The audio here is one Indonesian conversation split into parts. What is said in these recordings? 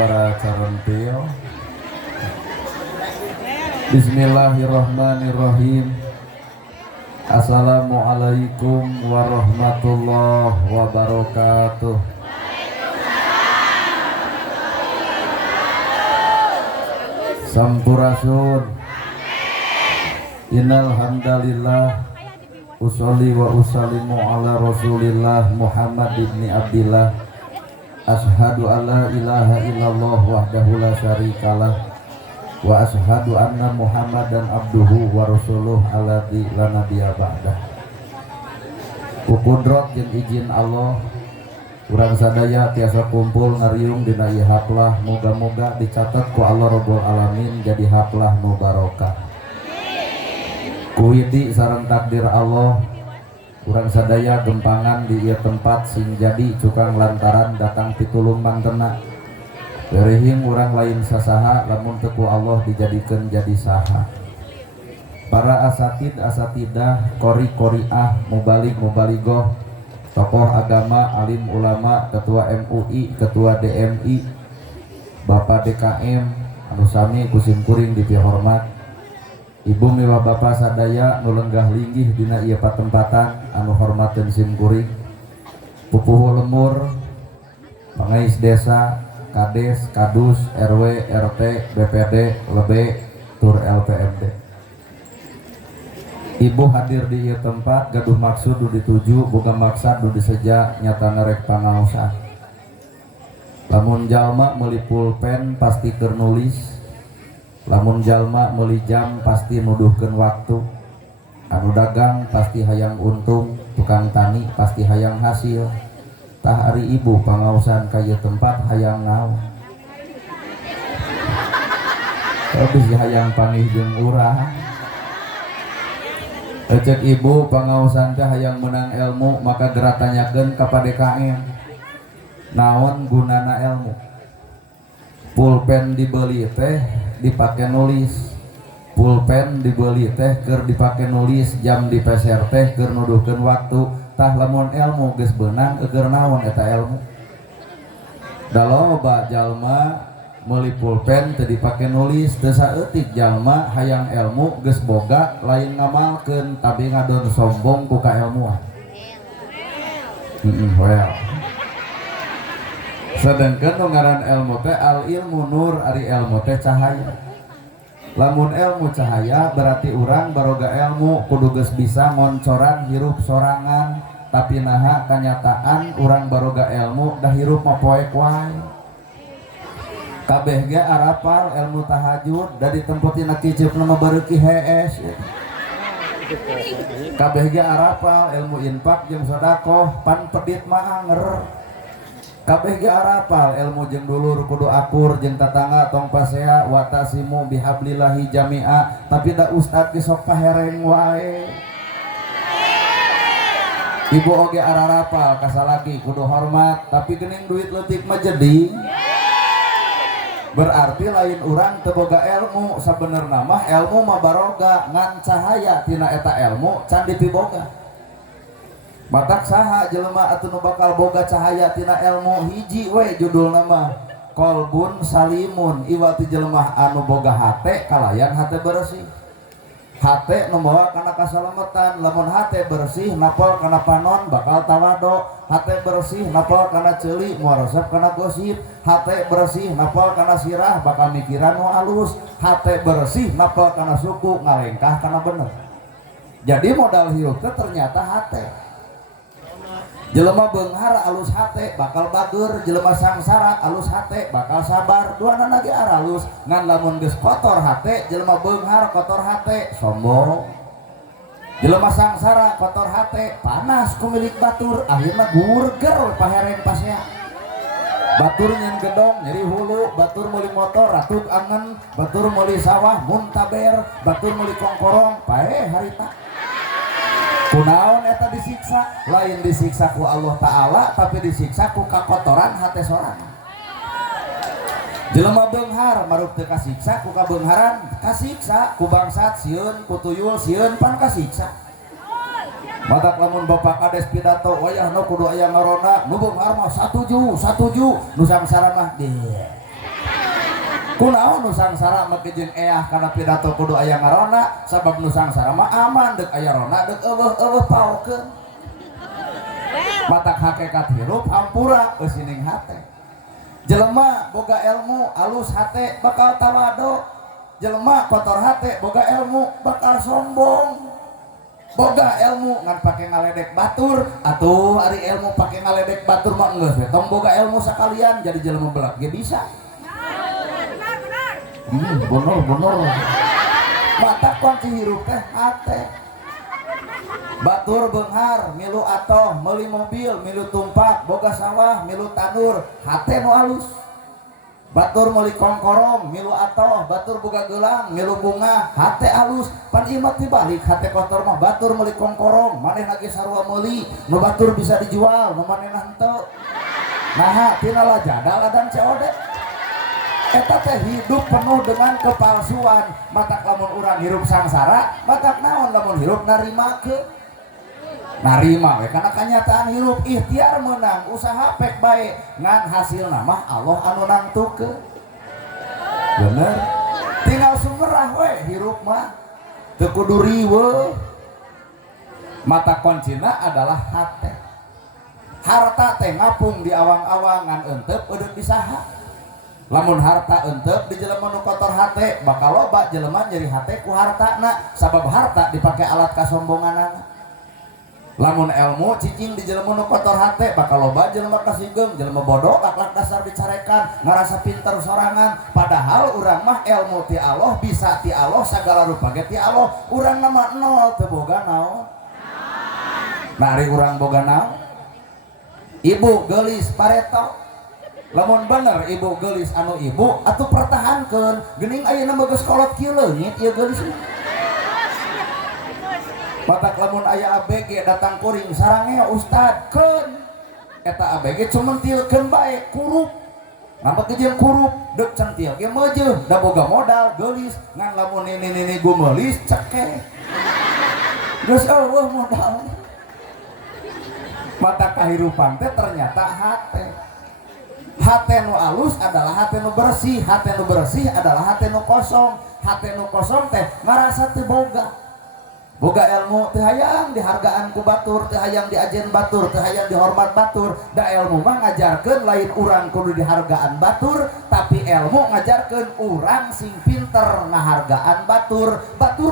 suara carentil. Bismillahirrahmanirrahim. Assalamualaikum warahmatullahi wabarakatuh. Sampurasun. Innal hamdalillah usolli wa usallimu ala Rasulillah Muhammad ibni Abdillah. Ashhadu alla ilaha illallah wahdahu la syarikalah wa ashhadu anna Muhammadan abduhu wa rasuluh alladzi la nabiyya ba'dah. Ku kudrat jeung izin Allah urang sadaya tiasa kumpul ngariung dina ieu haplah, moga-moga dicatat ku Allah Rabbul Alamin jadi haplah nu barokah. Kuwidi sareng takdir Allah urang sadaya gempangan di ieu tempat sing jadi cukang lantaran datang pitulung mangtena. Berehing urang lain sasaha lamun teu ku Allah dijadikeun jadi saha. Para asatidah, qori-qoriah, mubalik-mubaligoh, tokoh agama, alim ulama, ketua MUI, ketua DMI, Bapak DKM, anu sami kusim kuring dipihormat. Ibu miwa bapak sadaya nu lenggah linggih dina ieu patempatan anu hormateun sim kuring. Pupuh lemur, pangais desa, kades, kadus, RW, RT, BPD, LB, tur LPMD. Ibu hadir di ieu tempat gaduh maksud nu dituju, boga maksad nu diseja nyatana rek pangaosan. Lamun jalma meuli pulpen pasti keur nulis, lamun jalma meuli jam pasti nuduhkeun waktu, anu dagang pasti hayang untung, tukang tani pasti hayang hasil. Tah ari ibu pangaosan ka ieu tempat hayang naon? Habis hayang panggih jeung urang. Ecek ibu pangaosan teh hayang menang ilmu, maka gerak tanyakeun ka PDKM. Naon gunana ilmu? Pulpen dibeli teh dipake nulis. Pulpen dibeli teh keur dipake nulis, jam dipeser teh keur nuduhkeun waktu. Tah lamun ilmu geus beunang keur naon eta ilmu? Da loba jalma meuli pulpen teu dipake nulis, teu saeutik jalma hayang ilmu geus boga lain ngamalkeun tapi ngadon sombong ku kailmuan. Well. Sedengkeun nu ngaran ilmu teh al ilmu nur, ari ilmu teh cahaya. Lamun ilmu cahaya berarti urang baroga ilmu kudu geus bisa ngoncoran hirup sorangan, tapi naha kanyataan urang baroga ilmu dah hirup mah poek wae. Kabeh ge arapal ilmu tahajud da ditempetina kiceupna mah bareuki hees. Kabeh ge arapal ilmu infak jeung sedekah, pan pedit mah anger. Kabeh ge arapal ilmu jeung dulur kudu akur jeung tatangga tong pasea watasimu bihablillahi jami'a, tapi da ustad ge sok pahereng wae. Ibu oge ararapal ka salaki kudu hormat, tapi geuning duit leutik mah jadi. Berarti lain urang teu boga ilmu, sabenerna mah ilmu mah baroga ngan cahaya tina eta ilmu can dipiboga. Matak saha jelema atuh nu bakal boga cahaya tina ilmu? Hiji we judulna mah qalbun salimun, ieu ti jelema anu boga hate kalayan hate bersih. Hate nu bawa kana kasalametan, lamun hate bersih napol kana panon bakal tawado, hate bersih napol kana ceuli moal resep kana gosip, hate bersih napol kana sirah bakal mikiran nu alus, hate bersih napol kana suku ngalengkah kana bener. Jadi modal hirup teh ternyata hate. Jelema beunghar alus hate bakal bager, jelema sangsara alus hate bakal sabar, duanana ge alus. Ngan lamun geus kotor hate, jelema beunghar kotor hate sombong. Jelema sangsara kotor hate panas ku milik batur, akhirna gurger pahereng pasea. Batur nyen gedong nyeri hulu, batur meuli motor ratug angen, batur meuli sawah muntaber, batur meuli kongkorong pae harita. Kunaon eta disiksa? Lain disiksa ku Allah Ta'ala, tapi disiksa ku kakotoran hate sorangan. Jelema beunghar maruk teu kasiksa ku kabeungharan, kasiksa ku bangsat sieun, ku tuyul sieun pan kasiksa. Matak lamun bapak kades pidato wayahna kudu aya ngarona, nu beunghar mah satuju, nu sangsara mah deh. kunaon nu sangsara make jeung eah kana pidato kudu aya ngarona sabab nu sangsara mah aman deuk aya rona deuk eueuh paokeun matak hakikat hirup hampura geus sining hate jelema boga ilmu alus hate bakal tawado jelema kotor hate boga ilmu bakal sombong boga ilmu ngan pake ngaledek batur atuh ari ilmu pake ngaledek batur mah geus we tong boga ilmu sakalian jadi jelema belag ge bisa bener mata kunci hirup teh hate batur beunghar milu atoh meuli mobil milu tumpak boga sawah milu tanur hate nu alus batur meuli kongkorong milu atoh batur boga gelang milu bunga hate alus pan ieu tibalik hate kotor mah batur meuli kongkorong manehna ge sarua meuli nu batur bisa dijual nu manehna henteu naha tina lajadal dan COD eta teh hidup penuh dengan kepalsuan matak lamun urang hirup sangsara matak naon lamun hirup narima we karena kenyataan hirup ikhtiar menang usaha pek bae ngan hasilna mah Allah anu nangtukeun bener tinggal sumerah we hirup mah teu kudu riweuh mata kuncina adalah hate harta teh ngapung di awang-awangan euteup eudeuk disaha lamun harta euteup di jelema nu kotor hate bakal loba jelema nyeri hate ku hartana sabab harta dipake alat kasombonganana lamun ilmu cicing di jelema nu kotor hate bakal loba jelema kasigeng jelema bodoh akhlak dasar dicarekan ngarasa pinter sorangan padahal urang mah ilmu ti Allah bisa ti Allah sagala rupa ge ti Allah urang mah nol teu boga naon nari urang boga naon ibu geulis pareto lamun bener ibu geulis anu ibu atuh pertahankeun geuning ayeuna mah geus kolot kieu leungit ieu geulis matak lamun aya ABG datang kuring sarangnya ustad keun eta ABG cuman tilkeun bae kurup nambah kejeung kurup deuk centil ge meujeuh da boga modal geulis ngan lamun ini gumelis cekeh geus eueuh modal mata kahirupan teh ternyata hate nu alus adalah hate nu bersih adalah hate nu kosong teh ngarasa teu boga ilmu teu hayang dihargaan ku batur teu hayang diajen batur teu hayang dihormat batur da ilmu mah ngajarkeun lain urang kudu dihargaan batur tapi ilmu ngajarkeun urang sing pinter ngahargaan batur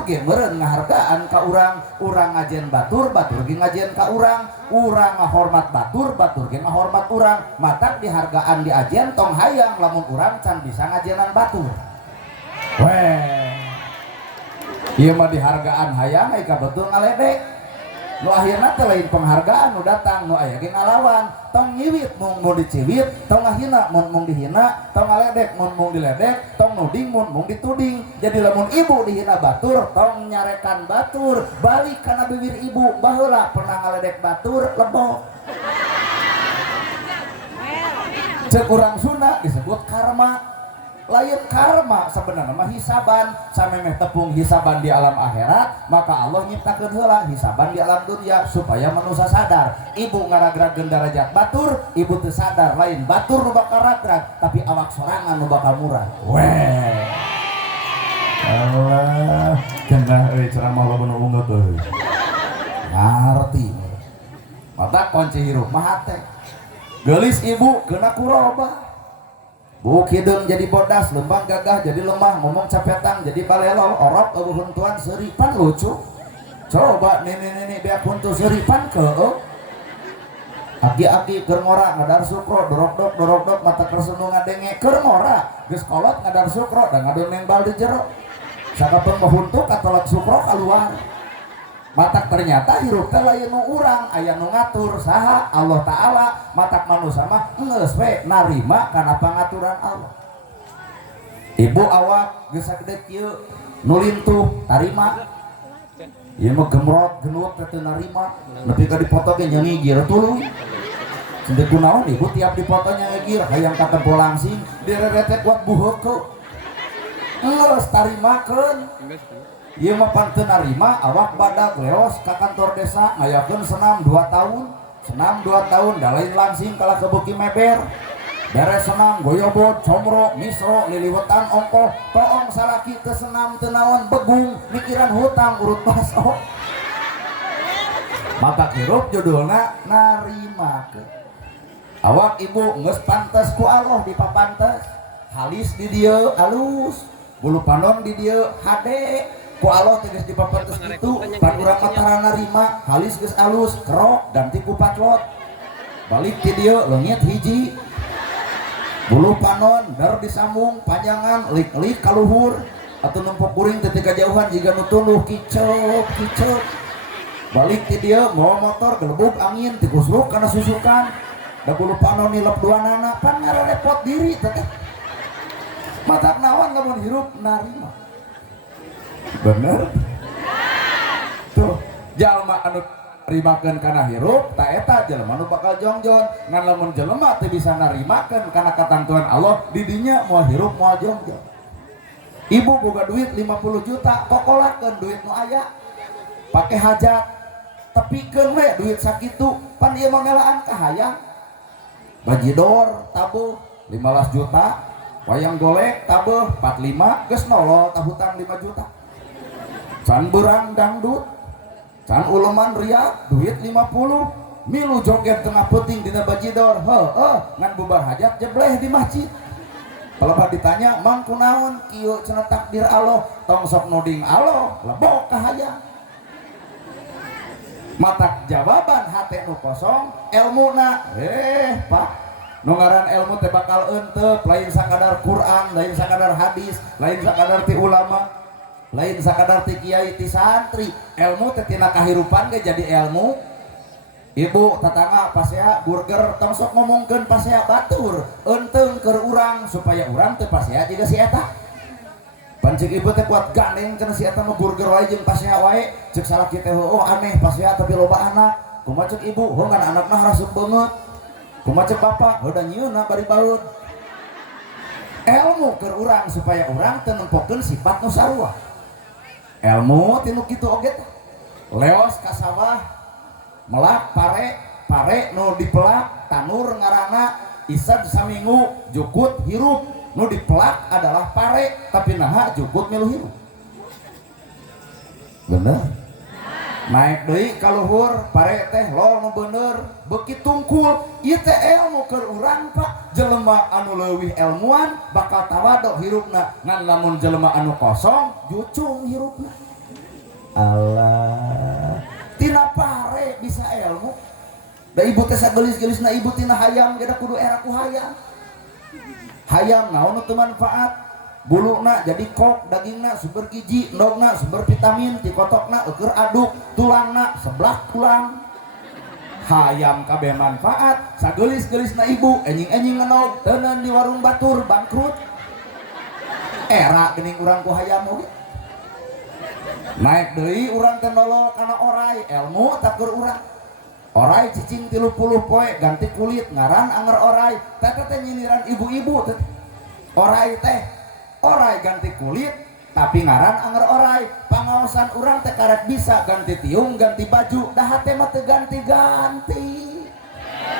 ge meureun ngahargaan ka urang ngajen batur ge ngajen ka urang ngahormat batur ge ngahormat urang matak dihargaan diajen tong hayang lamun urang can bisa ngajenan batur weh ieu mah dihargaan hayang eka betul ngaledek nu akhirna teh lain penghargaan nu datang nu aya ge ngalawan tong nyiwit mung diciwit tong ngahina mung dihina tong ngaledek mung diledek tong nuding mung dituding jadi lamun ibu dihina batur tong nyarekan batur balik kana bibir ibu baheula pernah ngaledek batur lebok ceuk urang Sunda disebut karma lain karma sebenarnya mah hisaban samemeh tepung hisaban di alam akhirat maka Allah nyiptakeun heula hisaban di alam dunia supaya manusia sadar ibu ngaragragkeun derajat batur ibu teu sadar lain batur nu bakal ragrag tapi awak sorangan nu bakal murah weh Allah cenah euy ceramah lamun unggah teuy ngarti mata kunci hirup mah hate geulis ibu keuna kuroba Buk hidung jadi bodas, lembang gagah jadi lemah, ngomong capetang jadi balelol, orok eueuh huntuan seripan lucu. Coba nenek-nenek beak huntu seripan keueuh. Aki-aki keur ngora ngadar sukro, dorok-dok mata kersunu ngadenge keur ngora, geus kolot ngadar sukro da ngadoneng bal di jero. Sakapeung mah huntu katolak sukro kaluar. Matak ternyata hirup teh lain nu urang aya nu ngatur saha Allah Ta'ala matak manusia mah geus we narima kana pangaturan Allah ibu awak geus sagede kieu nu lintuh tarima ieu mah gemrot genuep teh narima nepi ka dipoto ge nyengigir tuluy cendek kunaon ibu tiap dipoto nyengigir hayang katempo langsing direretek kuat buheukeun geus tarimakeun ieu mah panteu narima awak badag leos ka kantor desa ngayakeun senam 2 tahun da lain langsing kalah ke Beuki Meber beres senam goyobot comro misro liliwetan ongkoh toong salaki teu senam teu naon begung mikiran hutang urut baso maka hirup judulna narimakeun. Awak ibu geus pantes ku Allah dipapantes halis di dieu alus bulu panon di dieu hade ku Allah tegas dipapantes kitu pan urang matara narima halis geus alus kerok ganti ku patlot balik ti dieu leungit hiji bulu panon dar disambung panjangan lik-lik ka luhur atuh numpuk kuring teu kajauhan jiga nu tuluh kiceup kiceup balik ti dieu mawa motor gelebuk angin ti gusruk kana susukan da bulu panon nilep duanana pan ngarepot diri teh matak naon lamun hirup narima bener tuh jalma anu narimakeun kana hirup ta eta jelema nu bakal jongjon ngan lamun jelema teu bisa narimakeun kana katantuan Allah di dinya moal hirup moal jongjon. Ibu boga duit 50 juta kokolakeun duit nu aya pake hajat tepikeun we duit sakitu pan ieu mah ngelaan ka hayang bajidor tabuh 15 juta wayang golek tabuh 45 geus nolol hutang 5 juta can beurang dangdut can uleman riak duit 50 milu joget tengah peuting dina bajidor heueuh ngan bubar hajat jebleh di masjid kalau ditanya mang kunaon kieu cenah takdir Allah tong sok nuding Allah lebok ka hayang matak jawaban hate nu kosong ilmuna pak nu ngaran ilmu teh bakal eunteup lain sakadar Quran lain sakadar hadis lain sakadar ti ulama lain sakadar ti kiai ti santri ilmu teh tina kahirupan ge jadi ilmu. Ibu tetangga pasea burger tong sok ngomongkeun pasea batur eunteung keur urang supaya urang teu pasea jiga si eta pancik ibu teh kuat gandeng kana si eta mah burger wae jeung pasea wae ceuk salaki teh oh aneh pasea tapi loba anak kumaha ceuk ibu ngan anakna harasuk beungeut kumaha ceuk bapak udah nyieunna bari baut ilmu keur urang supaya urang teu nempokeun sifat nu sarua ilmu tinu kitu oge teh leos ka sawah melak pare nu dipelak tanur ngaranna isad saminggu jukut hirup nu dipelak adalah pare tapi naha jukut milu hirup bener naik deui ka luhur pare teh lol nu bener beuki tungkul ieu teh ilmu keur urang Pak jelema anu leuwih ilmuan bakal tawadok hirupna ngan lamun jelema anu kosong jucung hirupna Allah tina pare bisa ilmu da ibu teh sagelis-gelisna ibu tina hayam ge da kudu era ku hayam hayam naon nu teu manfaat buluna jadi kok dagingna sumber gizi endogna sumber vitamin ti kotokna eukeur aduk tulangna sebelah tulang hayam kabeh manfaat sagelis-gelisna ibu enjing-enjing ngenog teuneun di warung batur bangkrut era geuning urang ku hayam oge naik deui urang teh nolol kana orai ilmu tak keur urang orai cicing 30 poe ganti kulit ngaran anger orai teh teh nyindiran ibu-ibu teh orai teh orai ganti kulit tapi ngaran anger orai pangaosan urang teh karek bisa ganti tiung ganti baju dah teh mah teu ganti-ganti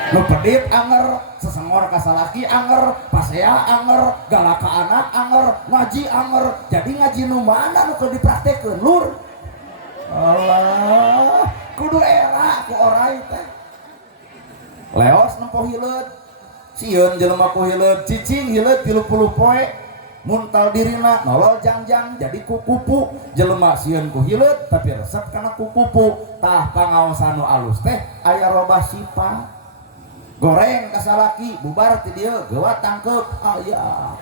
nu pedit anger sesengor ka salaki anger pasea anger galak ka anak anger ngaji anger jadi ngaji nu mana nu keur dipraktekeun lur Allah kudu era ku orai teh leos nempo hileud sieun jelema ku hileud cicing hileud 30 poe muntal dirina nolol jangjang jadi kukupu jelema sieun ku hileud tapi resep kana kukupu tah pangaosan nu alus teh aya robah sifat goreng kasalaki bubar ti dieu geuwat tangkep aya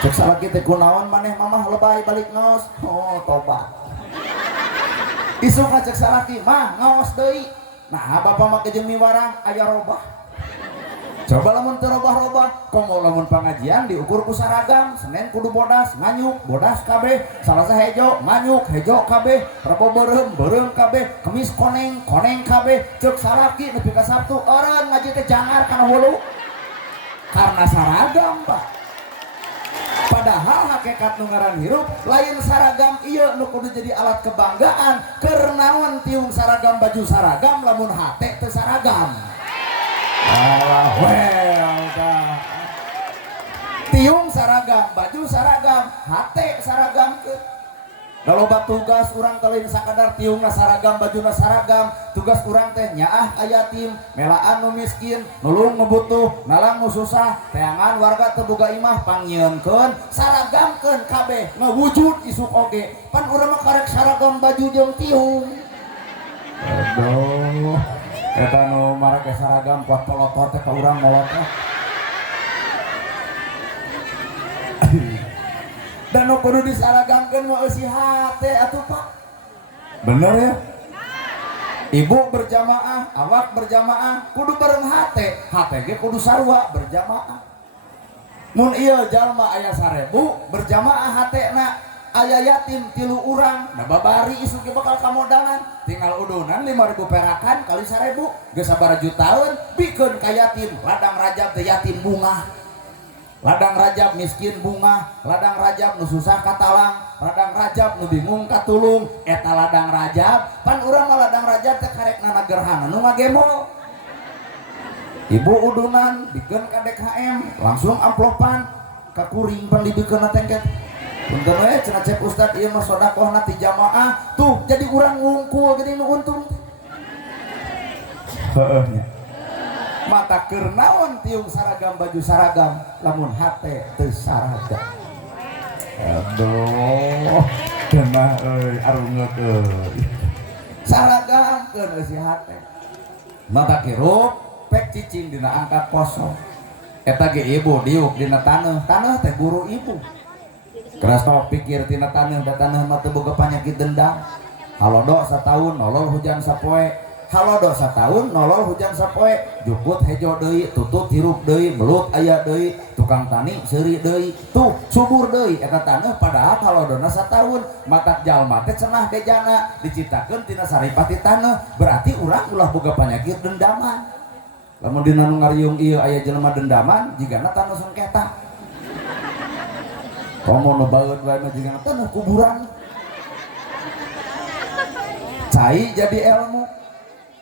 cek salaki teh kunaon maneh mamah lebay balik ngaos oh tobat isuk cek salaki mah ngaos deui nah bapa mah kejeung miwarang aya robah coba lamun teu robah-robah komo lamun pangajian diukur ku saragam Senin kudu bodas nganyuk bodas kabeh Salasa hejo nganyuk hejo kabeh Rebo beureum kabeh Kemis koneng kabeh ceuk salaki nepi ka Sabtu eureun ngaji teh jangar kana hulu karena saragam Pak padahal hakikat nu ngaran hirup lain saragam ieu nu kudu jadi alat kebanggaan keur naon tiung saragam baju saragam lamun hate teu saragam well tiung saragam baju saragam hate saragam ke kalau tugas urang kalian sakadar tiungna saragam bajuna saragam tugas urang teh nyaah ayatim melaan nu miskin nulung nu butuh nalang nu susah teangan warga teu boga imah pangyieunkeun saragamkeun kabeh ngawujud isuk oge pan urang mah karek saragam baju jeung tiung aduh eta nu marake saragam kuat polotot teh ka urang molotot dan nu kudu disaragamkeun mah eusi hate atuh Pak bener ya ibu berjamaah awak berjamaah kudu bareng hate ge kudu sarua berjamaah mun ieu jalma aya 1000 berjamaah hatena aya yatim 3 urang da babari isuk ge bakal kamodalan tinggal udunan 5.000 perakan kali 1000 geus sabaraha jutaan bikeun ka yatim ladang rajab teh yatim bunga ladang rajab miskin bunga ladang rajab nu susah katalang ladang rajab nu bingung katulung eta ladang rajab pan urang mah ladang rajab teh karekna gerhana nu ngagemo ibu udunan dikeun ka DKM langsung amplopan ka kuring pan dibikeun tengket punten we cenah cek ustad ieu mah sedekahna ti jamaah tuh jadi urang ngungkul jadi nu untung heueuh nya mata keur naon tiung saragam baju saragam lamun hate teu saragam aduh cenah euy arungeuh euy saragam si hate mata kirup pek cicing dina angka kosong eta ge ibu diuk dina taneuh teh guru ibu keras tok pikir tina taneuh da taneuh mah teu boga panyakit dendam halodo sataun nolol hujan sapoe halodo sataun nolol hujan sapoe juput hejo deui tutut hirup deui belut aya deui tukang tani seuri deui tuh subur deui eta taneuh padahal halodona sataun matak jalma teh cenah bejana diciptakeun tina saripati taneuh berarti urang ulah boga panyakit dendaman lamun dina nu ngariung ieu aya jelema dendaman jigana taneuh sengketa komo nu baeud wae mah jigana taneuh kuburan cai jadi ilmu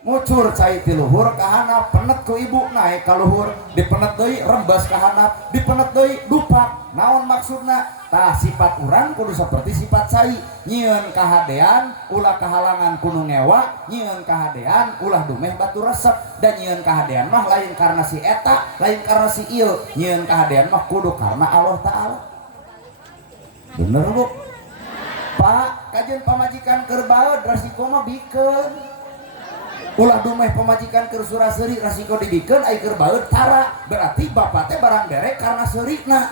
ngucur cai ti luhur ka handap penet ku ibu naik ka luhur dipenet deui rembas ka handap dipenet deui dupak naon maksudna tah sifat urang kudu saperti sifat cai nyieun kahadean ulah kahalangan kudu ngewa nyieun kahadean ulah dumeh batu resep dan nyieun kahadean mah lain karena si eta lain karena si ieu nyieun kahadean mah kudu karena Allah taala bener Bu Pak kajian pamajikan keur baeud resiko mah bikeun ulah dumeh pemajikan keur suraseuri resiko dibikeun ai keur baeud tara berarti bapak teh barang bere karena seurina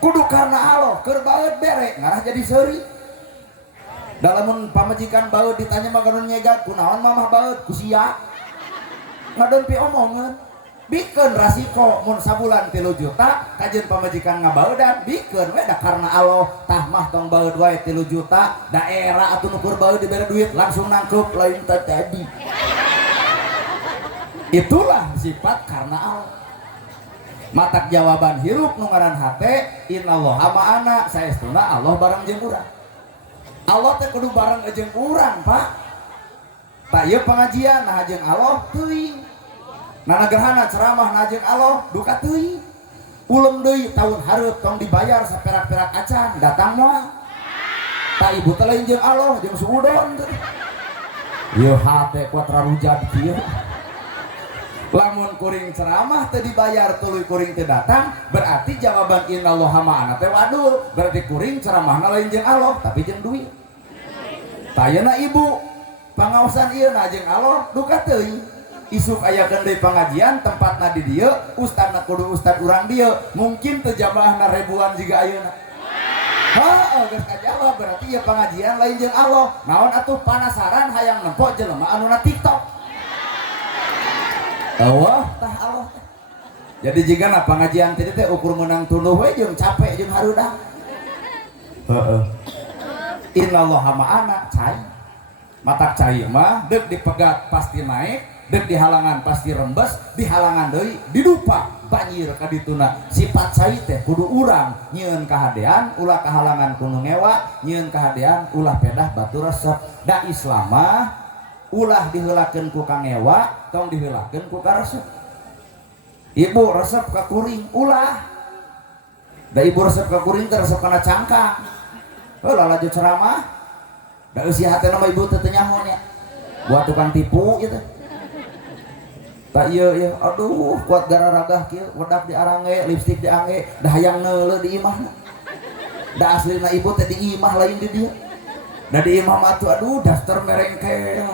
kudu karena Allah keur baeud bere ngarah jadi seuri dalamun pamajikan baeud ditanya mah gadon nyegat kunaon mamah baeud ku sia ngadon pi omongeun bikeun resiko mun sabulan 3 juta kajeun pamajikan ngabaeudan bikeun we da karena Allah tah mah tong baeud wae 3 juta daerah atuh nu keur baeud dibere duit langsung nangkep lain teh tadi itulah sifat karena Allah matak jawaban hirup nu ngaran hate innallaha ma'ana saestuna Allah bareng jeung urang Allah teh kudu bareng jeung urang Pak tak ieu pengajian nah jeung Allah teuing nana gerhana ceramah najeng Allah duka teuing ulem deui tahun hareup tong dibayar saperak-perak acan datang moal tak ibu teh lain jeung Allah jeung suudon ieu hate kuat rarujad kieu lamun kuring ceramah teu dibayar tuluy kuring teu datang berarti jawaban innallaha ma'ana teh wadul berarti kuring ceramahna lain jeung Allah tapi jeung duit tayeuna ibu pangaosan ieu najeng Allah duka teuing isuk ayakeun deui pangajian tempatna di dieu ustadna kudu ustad urang dieu mungkin teu jamaahna ribuan jiga ayeuna heuh geus kajawab berarti ieu pangajian lain jeung Allah naon atuh panasaran hayang nempo jelema anu na TikTok Allah tah Allah jadi jigana pangajian teh teh ukur meunang tunduh we jeung capek jeung hareudak heuh innallaha ma'ana cai matak cai mah deuk dipegat pasti naik dek di halangan pasti rembes di halangan deui didupa banjir ka dituna sifat cai teh kudu urang nyieun kahadean ulah kahalangan kudu ngewa nyieun kahadean ulah pedah batu resep da Islam mah ulah diheulakeun ku ka ngewa tong diheulakeun ku ka resep ibu resep ka kuring ulah da ibu resep ka kuring teh resep kana cangkang heula laju ceramah da usia hati nama ibu teh nyaho nya buat tukang tipu gitu tak iya aduh kuat gara ragah kieu wedak di arange lipstik di angge da hayang neuleuh di imah da aslina ibu teh di imah lain di dia da di imah mah aduh daster merengkel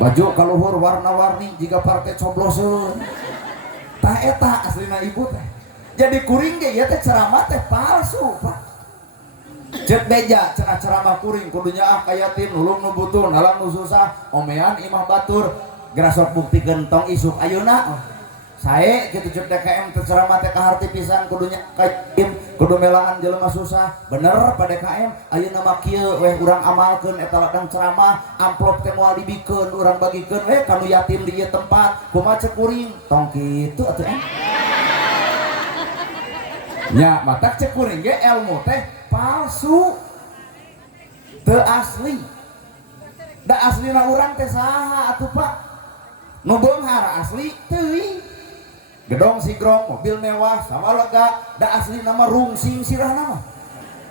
baju kaluhur warna-warni jika partai cobloseun tah eta aslina ibu teh jadi kuring ge ieu teh ceramah teh palsu Pak cek beja cenah ceramah kuring kudunya kayatin nulung nu butuh nalang nu susah omean imah batur geura sok buktikeun tong isuk ayeuna sae kitu cek DKM teh ceramah teh kaharti pisan kudunya kaim kudu melaan jelema susah bener pada DKM ayeuna mah kieu weh urang amalkeun eta ladang ceramah amplop teh moal dibikeun urang bagikeun weh kanu yatim di ieu tempat kumaha cek kuring tong kitu atuh nya matak cek kuring ge ilmu teh palsu teu asli da aslina urang teh saha atuh Pak nu beunghar asli teuing gedong sigrong mobil mewah sama lega da asli nama rungsing sirahna mah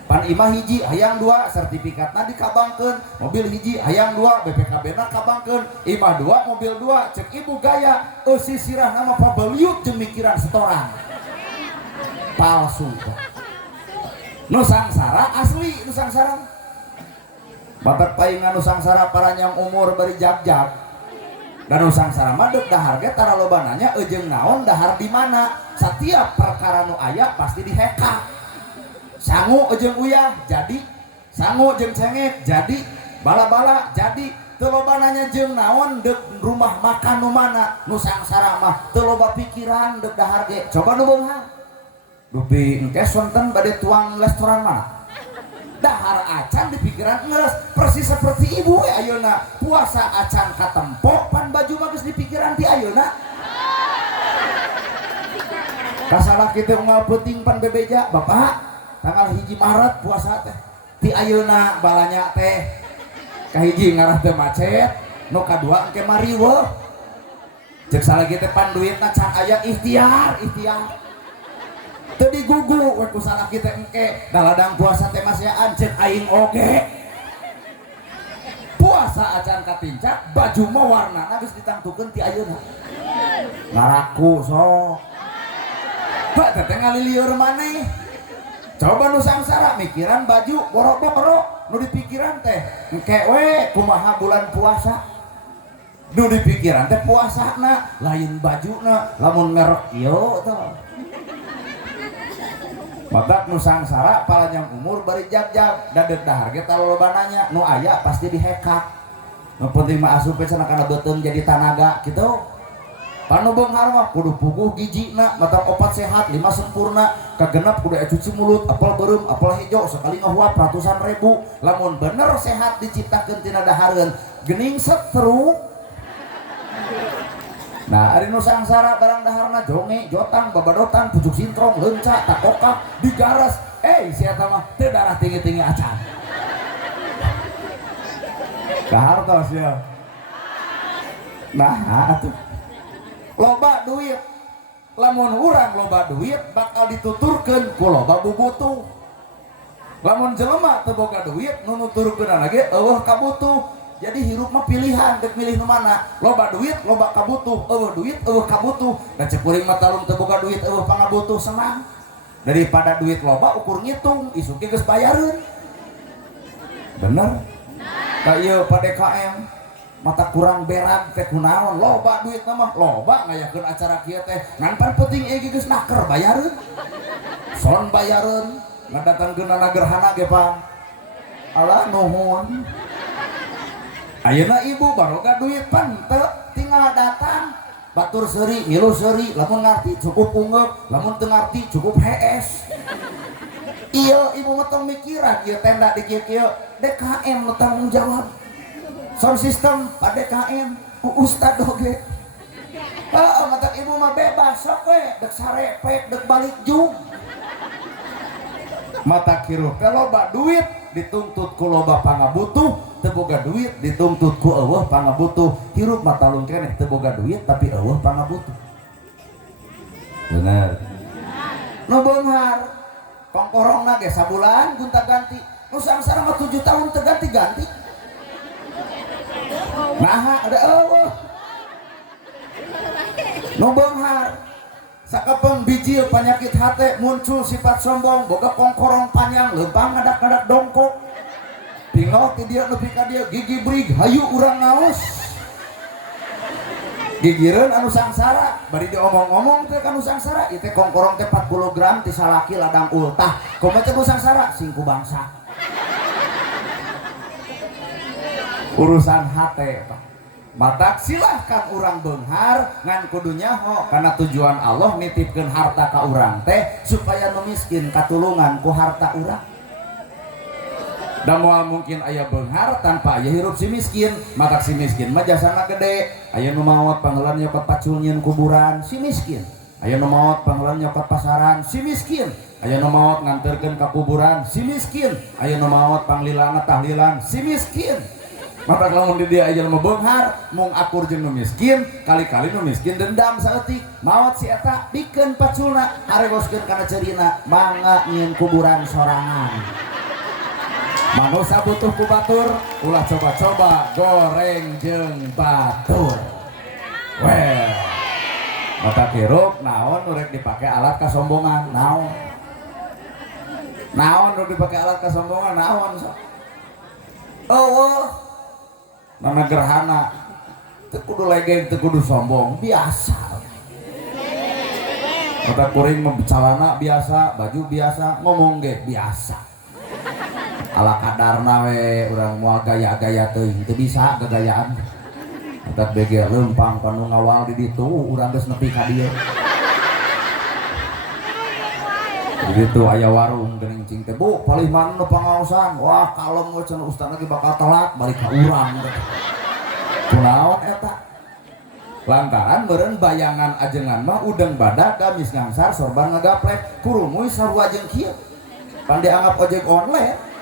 pan imah hiji hayang 2 sertifikatna dikabangkeun mobil hiji hayang 2 BPKB na kabangkeun imah 2 mobil 2 cek ibu gaya eusi sirahna mah pabeliut jeung mikiran setoran palsu nu sangsara asli nu sangsara batak paingan nu sangsara paranyang umur bari jag-jag dan nu sangsara mah deuk dahar ge tara lobananya ejeung naon dahar di mana setiap perkara nu aya pasti dihekak sangu ejeung uyah jadi sangu jeung cengek jadi bala-bala jadi teu lobananya jeung naon deuk rumah makan nu mana nu sangsara mah teu loba pikiran deuk dahar ge coba nu beunghar dupi engke sonten bade tuang restoran mana dahar acan di pikiran ngeres persis seperti ibu ayeuna puasa acan katempo pan baju mah geus di pikiran ti ayeuna kasalah kitu unggal peuting pan bebeja Bapak tanggal 1 Maret puasa teh ti ayeuna balanya teh kahiji ngarah teh macet nu kadua engke mariweuh ceuk salagi teh pan duitna can aya ikhtiar teu digugu we ku salah kita engke daladang puasa teh masih cek aing oge puasa acan katincak baju mah warnana geus ditangtukeun ti ayeuna ngaraku sok Pak teh ngalilieur maneh coba nu sangsara mikiran baju boro-boro nu dipikiran teh engke we kumaha bulan puasa nu dipikiran teh puasana lain bajuna lamun merek ieu teh badak nu sangsara palanyang umur bari jag-jag da deuk dahar ge talobananya nu aya pasti dihekak nu penting mah asup cenah kana beuteung jadi tanaga kitu panu beunghar mah kudu puguh gijina matak 4 sehat 5 sempurna kagenep kudu cuci mulut apel beureum apel hejo sekali ngahuap ratusan ribu lamun bener sehat diciptakeun tina dahareun geuning setruk nah ari nu sangsara barang daharna jonge jotang babadotan pucuk sintrong leunca takokak digaras sia eta mah teu darah tinggi-tinggi acan kahartos ya nah atuh loba duit lamun urang loba duit bakal dituturkeun ku loba bubutuh lamun jelema teu boga duit nu nuturkeun lagi eueuh kabutuh jadi hirup mah pilihan dek milih nu mana loba duit loba kabutuh eueuh duit eueuh kabutuh da cek kuring mah talung teu boga duit eueuh pangabutuh senang daripada duit loba ukur ngitung isuk ge geus bayareun bener ka ieu pa DKM mata kurang berag teh kunaon loba duit mah loba ngayakeun acara kieu teh ngan pan penting ge geus naker bayareun son bayareun ngadatangkeunna gerhana ge Pak alah nuhun ayeuna ibu baroga duit pan teu tinggal datang batur seuri milu seuri lamun ngarti cukup ungeuk lamun teu ngarti cukup hees ieu ibu mah tong mikiran ieu tenda di kieu DKM nu tanggung jawab sound system pa DKM ku ustad oge mata ibu mah bebas sok we dek sarepek dek balik jung mata kiruh teh loba duit dituntut ku loba pangabutuh teu boga duit dituntut ku eueuh pangabutuh hirup mah talung keneh teu boga duit tapi eueuh pangabutuh bener nu beunghar kongkorongna ge sabulan gunta ganti nu sangsara mah 7 tahun teu ganti-ganti nah ada eueuh nu beunghar sakapeung biji penyakit hate muncul sifat sombong boga kongkorong panjang leumpang ngadak-ngadak dongkok tinggal ti dieu nepi ka dieu gigi brig hayu urang ngaos gigireun anu sangsara bari diomong-omong teh ka anu sangsara ieu teh kongkorong teh 40 gram ti salaki ladang ultah kumaha teh anu sangsara singku bangsa urusan hate matak silahkan urang beunghar ngan kudu nyaho karena tujuan Allah nitipkeun harta ka urang teh supaya nu miskin katulungan ku harta urang da moal mungkin aya beunghar tanpa aya hirup si miskin matak si miskin mah jasana gede aya nu maot pangeulan nyokot pacul nyieun kuburan si miskin aya nu maot pangeulan nyokot pasaran si miskin aya nu maot nganterkeun ka kuburan si miskin aya nu maot panglilana tahlilan si miskin maka lamun di dia aya mah beunghar mung akur jeung nu miskin kali-kali nu miskin dendam saeutik maot si eta pikeun paculna aregoskeun kana ceurina mangga nyieun kuburan sorangan manusia butuh ku batur ulah coba-coba goreng jeung batur weh mata kirup naon urek dipake alat kasombongan naon urek dipake alat kasombongan naon eueuh mana gerhana teu kudu legeng teu kudu sombong biasa mata kuring membicalana biasa baju biasa ngomong ge biasa ala kadarna we urang moal gaya-gaya teuing teu bisa gagayaan eta bege leumpang panu ngawal di ditu urang geus nepi ka dieu di ditu aya warung geuning cing teh bu palih mana nu pangaosan wah kalem we cenah ustaz lagi bakal telat balik ka urang kunaon eta lantaran meureun bayangan ajengan mah udeng badak gamis ngangsar sorban ngagaplek kurumuy sarua jeung kieu pan dianggap ojek online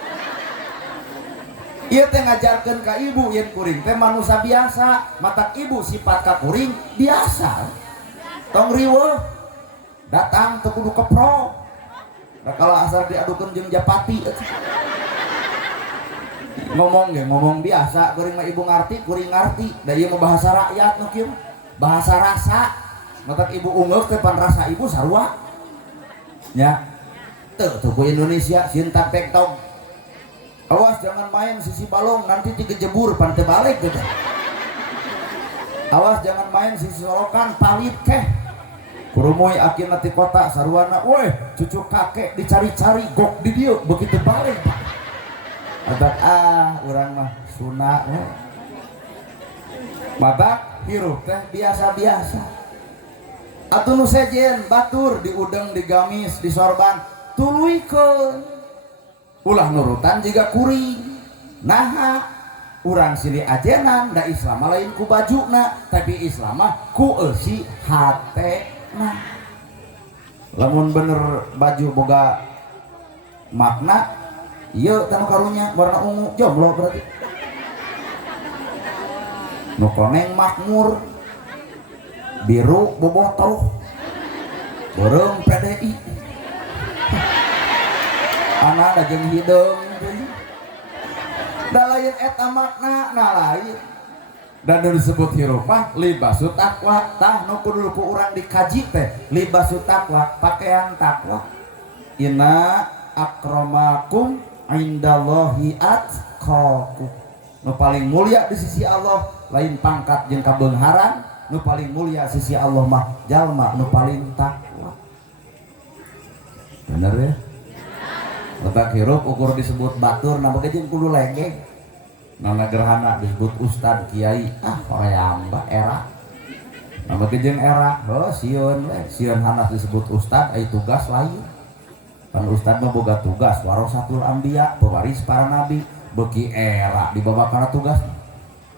ieu teh ngajarkeun ka ibu yen kuring teh manusia biasa matak ibu sifat ka kuring biasa tong riweuh datang teu kudu keprok da kala asal diadukeun jeung japati ngomong biasa kuring mah ibu ngarti kuring ngarti da ieu mah bahasa rakyat nu kieu bahasa rasa matak ibu ungeuk teh pan rasa ibu sarua nya teu ku Indonesia sieun tapek tong awas jangan main sisi balong nanti digejebur pantai balik gitu. Awas jangan main sisi sorokan palit keh kurumuy akhirna ti kota saruana weh cucu kakek dicari-cari gok di dieu begitu balik adat urang mah suna mata hirup teh biasa-biasa atuh nu sejen batur di udeng di gamis di sorban tuluikeun ulah nurutan juga kuring naha urang silih ajenan da Islam lain ku bajuna tapi Islam ku eusi hatena lamun bener baju boga makna ieu tanu karunya warna ungu jomblo berarti nu koneng makmur biru bobotoh beureum PDI anak da jeung hideung da lain eta makna na lain dan disebut hirup mah libasut taqwa tah nu kudu ku urang dikaji teh libasut taqwa pakaian takwa inna akramakum indallahi atqakum nu paling mulia di sisi Allah lain pangkat jeung kabeungharan nu paling mulia sisi Allah mah jalma nu paling takwa bener ya letak hirup ukur disebut batur nama kejeng kudu legeng nama gerhana disebut ustad kiai hoream mbak era nama kejeng era sieun hanas disebut ustad ai tugas lain pan ustad mah boga tugas warasatul anbiya pewaris para nabi beuki era dibabakana tugas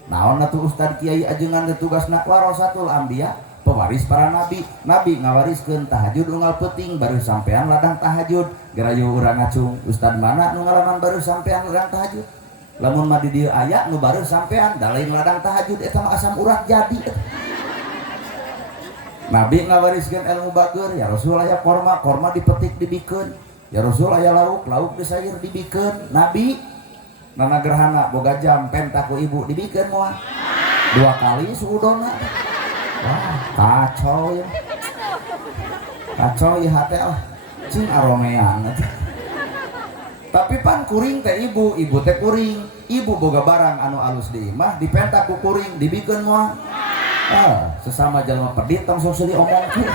naon atuh ustad kiai ajengan tugasna warasatul anbiya pewaris para nabi ngawariskeun tahajud unggal peuting baru sampean ladang tahajud gerayu urang ngacung ustad mana nu ngalaman baru sampean ladang tahajud lamun mah di dieu aya nu baru sampean da lain ladang tahajud eta mah asam urat jadi Nabi ngawariskeun ilmu bager, ya Rasul aya korma, korma dipetik dibikeun. Ya Rasul aya lauk, lauk disayur dibikeun. Nabi nana gerhana boga jam penta ku ibu dibikeun moal. 2 kali suudona. Wah, kacau ya. Kacau ya hate lah. Cing aromean. Tapi pan kuring teh ibu teh kuring. Ibu boga barang anu alus di imah dipenta ku kuring dibikeun moal. Sesama jalma pedit tong sok diomongkeun.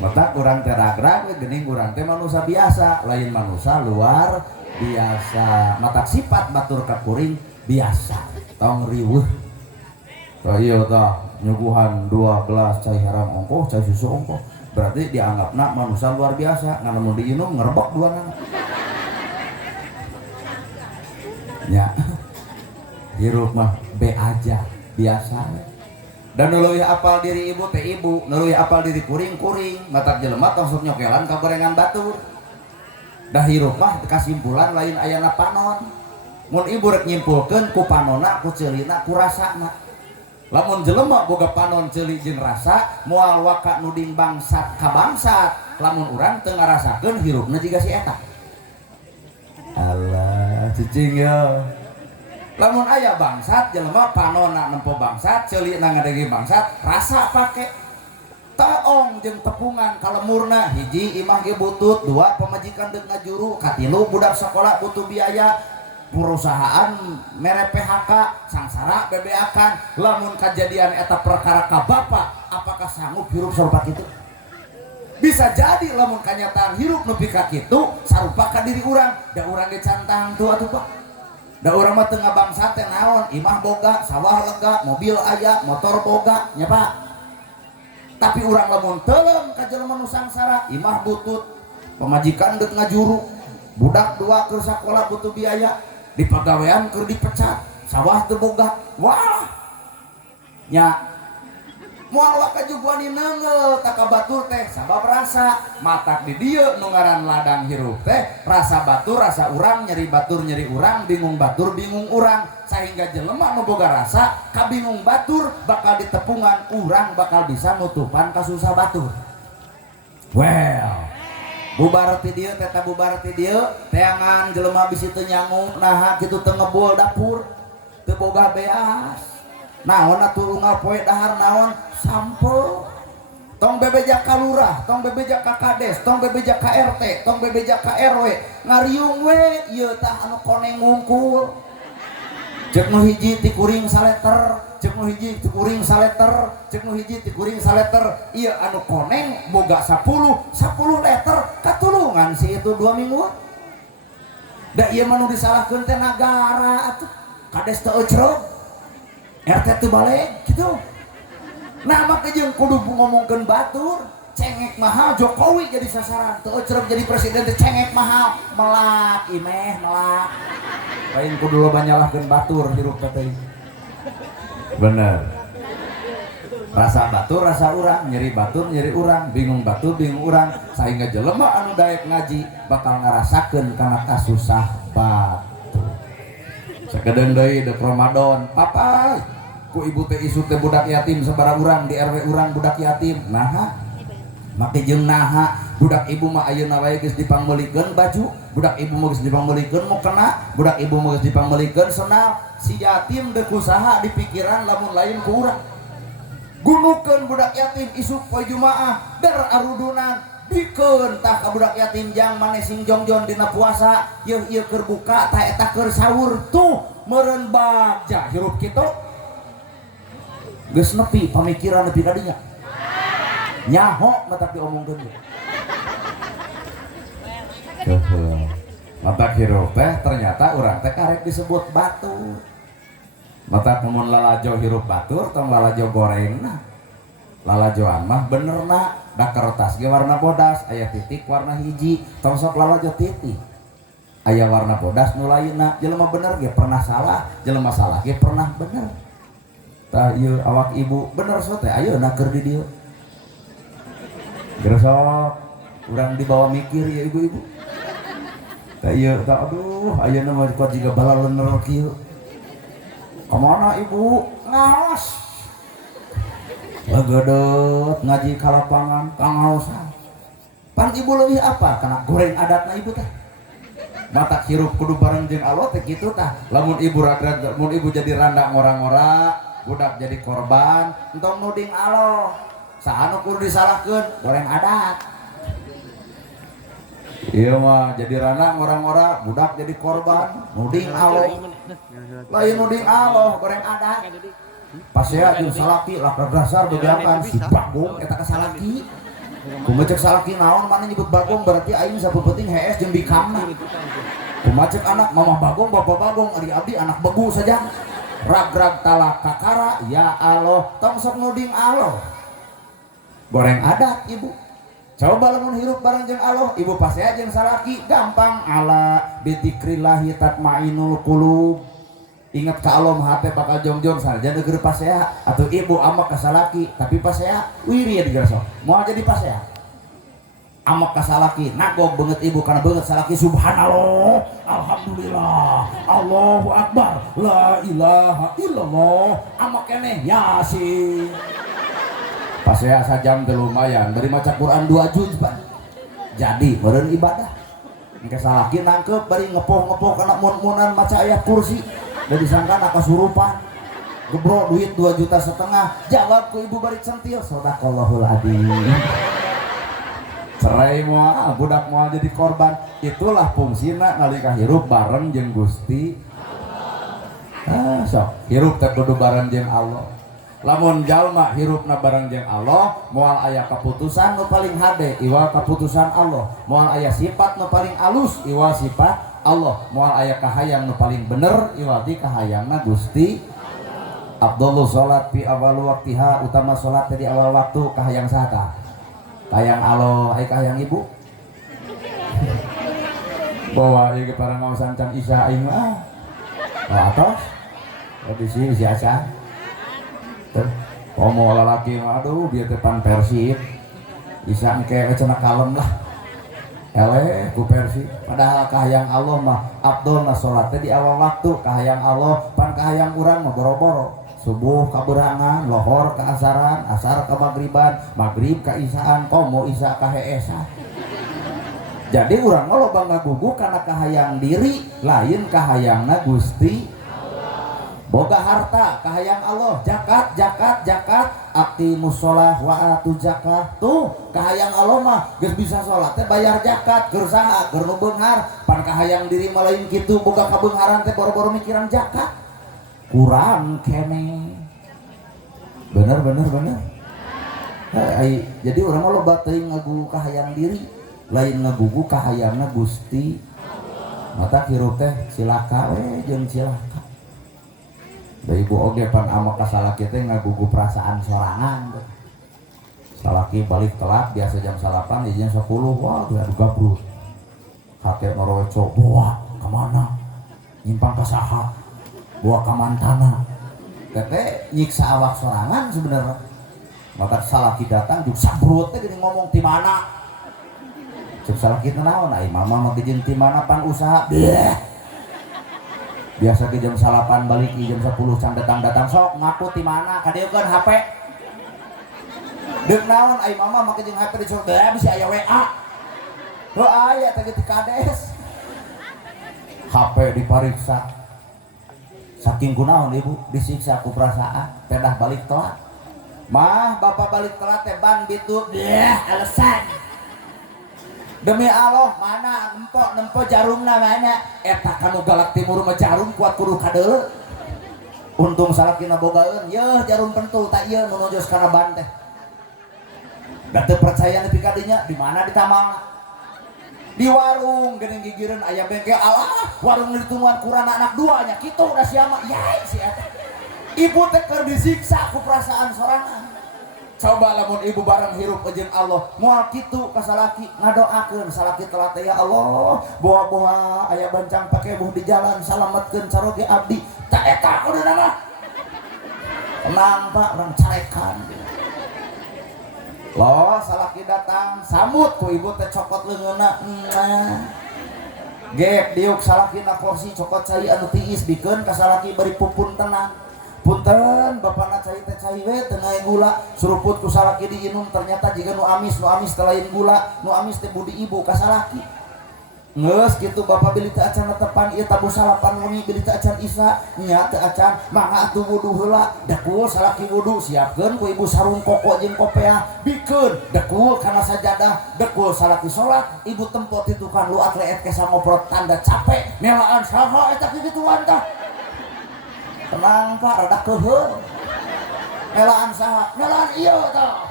Mata kurang teh ragrag geuning urang teh manusia biasa, lain manusia luar biasa. Mata sifat batur ka kuring biasa. Tong riweuh. Tah ieu tah nyuguhan 2 gelas cai haram ongkoh, cai susu ongkoh. Berarti dianggapna manusia luar biasa, ngana mun diinum ngerebek duanana. Ya. Hirup mah be aja, biasa. Dan nuluy apal diri ibu teh ibu, nuluy apal diri kuring kuring, matak jelema tong sok nyokelan ka gorengan batur. Dah hirup mah kasimpulan lain ayana panon. Mun ibu rek nyimpulkeun ku panonna, ku ceulina, ku rasana. Lamun jelema boga panon ceuli jeung rasa, moal waka nuding bangsat ka bangsat, lamun urang teu ngarasakeun hirupna jiga si eta. Allah, cicing ya. Lamun aya bangsat jelema panonna nempo bangsat ceulina ngadegi bangsat rasa pake taong jeung tepungan kalemurna hiji imah ge butut, 2 pamajikan deuk ngajuru, katilu budak sekolah butuh biaya, perusahaan mere PHK sangsara bebeakan. Lamun kajadian eta perkara ka bapa apakah sanggup hirup sarupa kitu? Bisa jadi lamun kanyataan hirup nepi ka kitu sarupa ka diri urang, da urang ge cantang tuh atuh Pak. Da urang mah teu ngabangsa teh naon, imah boga, sawah lega, mobil aya, motor boga, nya Pak. Tapi urang lamun teuleum ka jelema nu sangsara, imah butut, pamajikan deuk ngajuru, budak 2 keur sakola butuh biaya, di pagawean keur dipecat, sawah teu boga. Wah. Nya moal waka juguani neungeul tak ka batur teh sabab rasa. Matak di dieu nu ngaran ladang hirup teh rasa batur rasa urang, nyeri batur nyeri urang, bingung batur bingung urang, sehingga jelema nu boga rasa kabingung batur bakal ditepungan urang bakal bisa nutupan kasusah batur. Well, bubar ti dieu teh bubar ti dieu teangan jelema bisi teu nyangu naha kitu teu ngebul dapur teu boga beas. Naon atuh unggal poe dahar naon sampel tong bebeja ka lurah, tong bebeja ka kades, tong bebeja ka RT, tong bebeja ka RW, ngariung we ieu tah anu koneng ngungkul. Ceuk nu hiji ti kuring saleter, ceuk nu hiji ti kuring saleter, ceuk nu hiji ti kuring saleter. Ieu anu koneng boga 10 leter katulungan si itu 2 minggu. Da ieu mah nu disalahkeun teh nagara atuh. Kades teu ecrog, RT teu balik kitu. Nah maka jeung kudu ngomongkeun batur, cengek mahal Jokowi jadi sasaran, teu cerep jadi presiden teh cengek mahal, melak imeh melak. Lain kudu loba nyalahkeun batur hirup teh. Bener. Rasa batur rasa urang, nyeri batur nyeri urang, bingung batur bingung urang, sehingga jelema anu daek ngaji bakal ngarasakeun kana kasusah batur. Sakedeung deui dek Ramadan, papai ku ibu teh isu teh budak yatim sabaraha urang di RW urang budak yatim. Naha make jeung naha budak ibu mah ayeuna wae geus dipangbelikeun baju, budak ibu mah geus dipangbelikeun mukena, budak ibu mah geus dipangbelikeun sendal. Si yatim deuk usaha di pikiran lamun lain ku urang. Gunukeun budak yatim isuk poe Jumaah ber arudunan bikeun tah ka budak yatim jang mane sing jongjon dina puasa yeuh ieu keur buka tah eta keur sahur tuh meureun bagja hirup kitu. Geus nepi pamikiran nepi ka dinya. Nyaho mah tapi omongkeun. Mata hirup teh ternyata urang teh karek disebut batur. Mata mun lalajo hirup batur tong lalajo gorengna. Lalajoan mah benerna da kertas ge warna bodas, aya titik warna hiji, tong sok lalajo titik. Aya warna bodas nu lainna, jelema bener ge pernah salah, jelema salah ge pernah bener. Tah ieu awak ibu bener so teh ayeuna keur di dieu. Gersok urang dibawa mikir ya ibu-ibu. Tah ieu tah aduh ayeuna mah kuat jiga bala leuneur kieu. Kamana ibu? Ngaos. legedot ngaji ka lapangan kangaosan pan ibu leuwih apa kana goreng adatna ibu teh mata hirup kudu bareng jeung Allah teh kitu tah lamun ibu ragrag mun ibu jadi randa ngora-ngora budak jadi korban entong nuding Allah saanu kudu disalahkeun goreng adat iya mah jadi randa ngora-ngora budak jadi korban nuding Allah lain nuding Allah goreng adat pas ya jeung salaki lah dasar bebeakan si bagong eta ka salaki kumacek salaki naon mana nyebut bagong berarti aing sapuputing hees jeung bikamna kumacek anak mama bagong bapak bagong ari abdi anak begu saja ragrag talak kakara ya Allah tong sok nuding Allah goreng adat ibu coba lamun hirup bareng jeung Allah ibu pas ya jeung salaki gampang ala bidzikrillahi tatmainul qulub ingat ka Allah mah hate bakal jongjong sarja neugeur pasea atuh ibu amak ka salaki tapi pasea wiri ya digarso moal jadi pasea amak ka salaki nagog beungeut ibu kana beungeut salaki subhanallah alhamdulillah Allahu akbar la ilaha illallah amak keneh yasin pasea sajam teh lumayan bari maca Quran 2 juz Pak jadi meureun ibadah engke salaki nangkep bari ngepoh-ngepoh kana mun-munan maca ayat kursi dan disangka nak kasurupan gebrok duit 2,5 juta jawab ku ibu bari centil sadaqallahul adzim cerai moal budak moal jadi korban itulah fungsina nalika hirup bareng jeung Gusti Allah sok hirup teh kudu bareng jeung Allah lamun jalma hirupna bareng jeung Allah moal aya keputusan nu paling hade iwal keputusan Allah moal aya sifat nu paling alus iwal sifat Allah moal aya kahayang nu paling bener iwati kahayangna Gusti Abdullah salat fi awal waktiha utama salat di awal waktu kahayang saha kahayang Allah ai kahayang ibu bawa ieu para ngaosan can isya aing mah atos di sini si Aca komo lalaki aduh dia teh pan Persib isya engke cenah kalem lah eleh ku Persib padahal kahayang Allah mah afdol na salatnya di awal waktu kahayang Allah pan kahayang urang mah boro-boro subuh kaberangan lohor ka asaran asar ka magriban magrib ka isaan komo isa ka heesan jadi urang mah loba ngagugu kana kahayang diri lain kahayangna Gusti boga harta kahayang Allah zakat aqtimus shalah wa atu zakat tuh kahayang Allah mah geus bisa salat teh bayar zakat keur saha keur nu beunghar pan kahayang diri mah lain kitu boga kabeungharan teh boro-boro mikiran zakat kurang kene bener jadi urang mah loba teuing ngagugu kahayang diri lain ngagugu kahayangna Gusti mata hirup teh cilaka we jeung cilaka da ibu oge pan amak ka salaki teh ngagugu perasaan sorangan salaki balik telat biasa jam 8 jam 10 wah adu gabrut hate morowe bawa kemana nyimpang ka saha bawa ka mantana teh nyiksa awak sorangan sebenarnya maka salaki datang juk sabrut teh geuning ngomong ti mana cek salaki teh naon ai mama mah jeung ti mana pan usaha biasa ke jam 8 balik jam 10 can datang sok ngaku ti mana kadeukeun HP deuk naon ai mama make jeung HP dicok teh bisa aya WA heuh aya teh ti kades HP dipariksa saking kunaon ibu disiksa ku perasaan pedah balik telat mah bapak balik telat teh ban bitu alasan demi Allah mana nempo jarumna mana eta kanu galak timur mah jarum kuat kudu kadeuleu untung salakina bogaeun yeuh jarum pentul tak ieu nu nojos kana ban teh da teu percaya nepi ka dinya di mana di tamal di warung geuning gigireun aya bengkel alah warung ditungguan kurang anak duanya kitu da sia mah yai si eta ibu teh keur disiksa ku perasaan sorangan coba lamun ibu bareng hirup jeung Allah moal kitu ka salaki ngadoakeun salaki telat ya Allah boa-boa aya bancang pake buh di jalan salametkeun caroge abdi tak eta kuduna mah tenang Pak urang carekan loh salaki datang sambut ku ibu teh cokot leungeunna gek diuk salakina porsi cokot cai anu tiis dikeun ka salaki bari pupun tenang punten bapana cai teh cai we teu ngae gula suruput ku salaki diinum ternyata jika nu amis teh lain gula nu amis teh budi ibu ka salaki ngeus kitu bapak beli teh acan tepan ieu tabu salapan wengi beli teh acan isya nya teh acan mangga atuh wudu heula dekul salaki wudu siapkeun ku ibu sarung koko jeung kopeah bikeun dekul kana sajadah dekul salaki salat ibu tempot itu kan lu atlet kesa ngoprot tanda capek nelaan saha eta kigituan tah tenang Pak rada keuheung nelaan saha nelaan ieu tah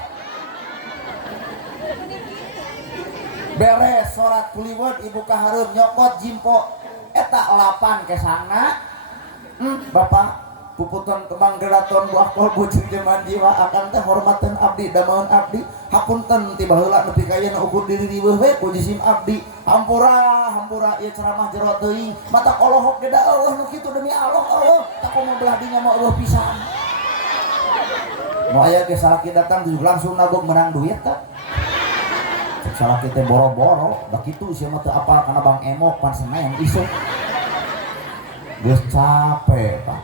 beres sholat kuliwet ibu kahareum nyokot jimpo eta 8 kesana bapak puputon kembang geraton buah kolbu jeung jeman jiwa akan teh hormaten abdi damaeun abdi hapunten tiba heula nepi ka ayeuna ukur diri riweuh we ku jisim abdi hampura ieu ceramah jero teuing mata kolohok ge da eueuh nu kitu demi Allah eueuh tak komo belah dinya mah eueuh pisan moal aya ge salaki datang langsung nagok menang duit tah salah kita boro-boro begitu sih mah teu apal karena Bang Emok pan Senin isuk geus capek Pak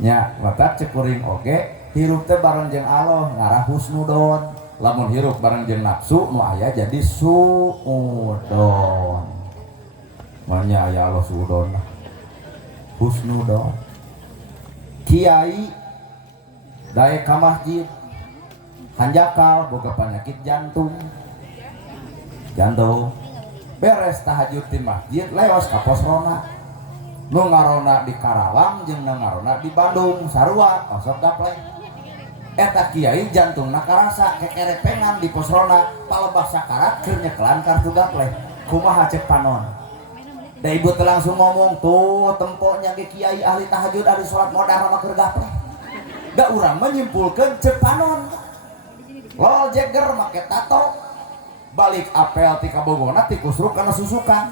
nya mata cekuring oge hirup teh bareng jeung Allah ngarah husnudon lamun hirup bareng jeung nafsu nu aya jadi suudon manya aya Allah suudon husnudon kiai daek ka masjid hanjakal boga penyakit jantung beres tahajud di masjid leos ka posrona nu ngarona di Karawang jeung nu ngarona di Bandung sarua osok gaplek eta kiai jantungna karasa kekerepengan di posrona palebah sakarat keur nyekelan kartu gaplek kumaha cek panon da ibu teh langsung ngomong tuh temponya ge kiai ahli tahajud ahli salat modar mah keur gaplek da urang menyimpulkeun cek panon lol Jagger make tato balik apel ti kabogona ti kusruk kana susukan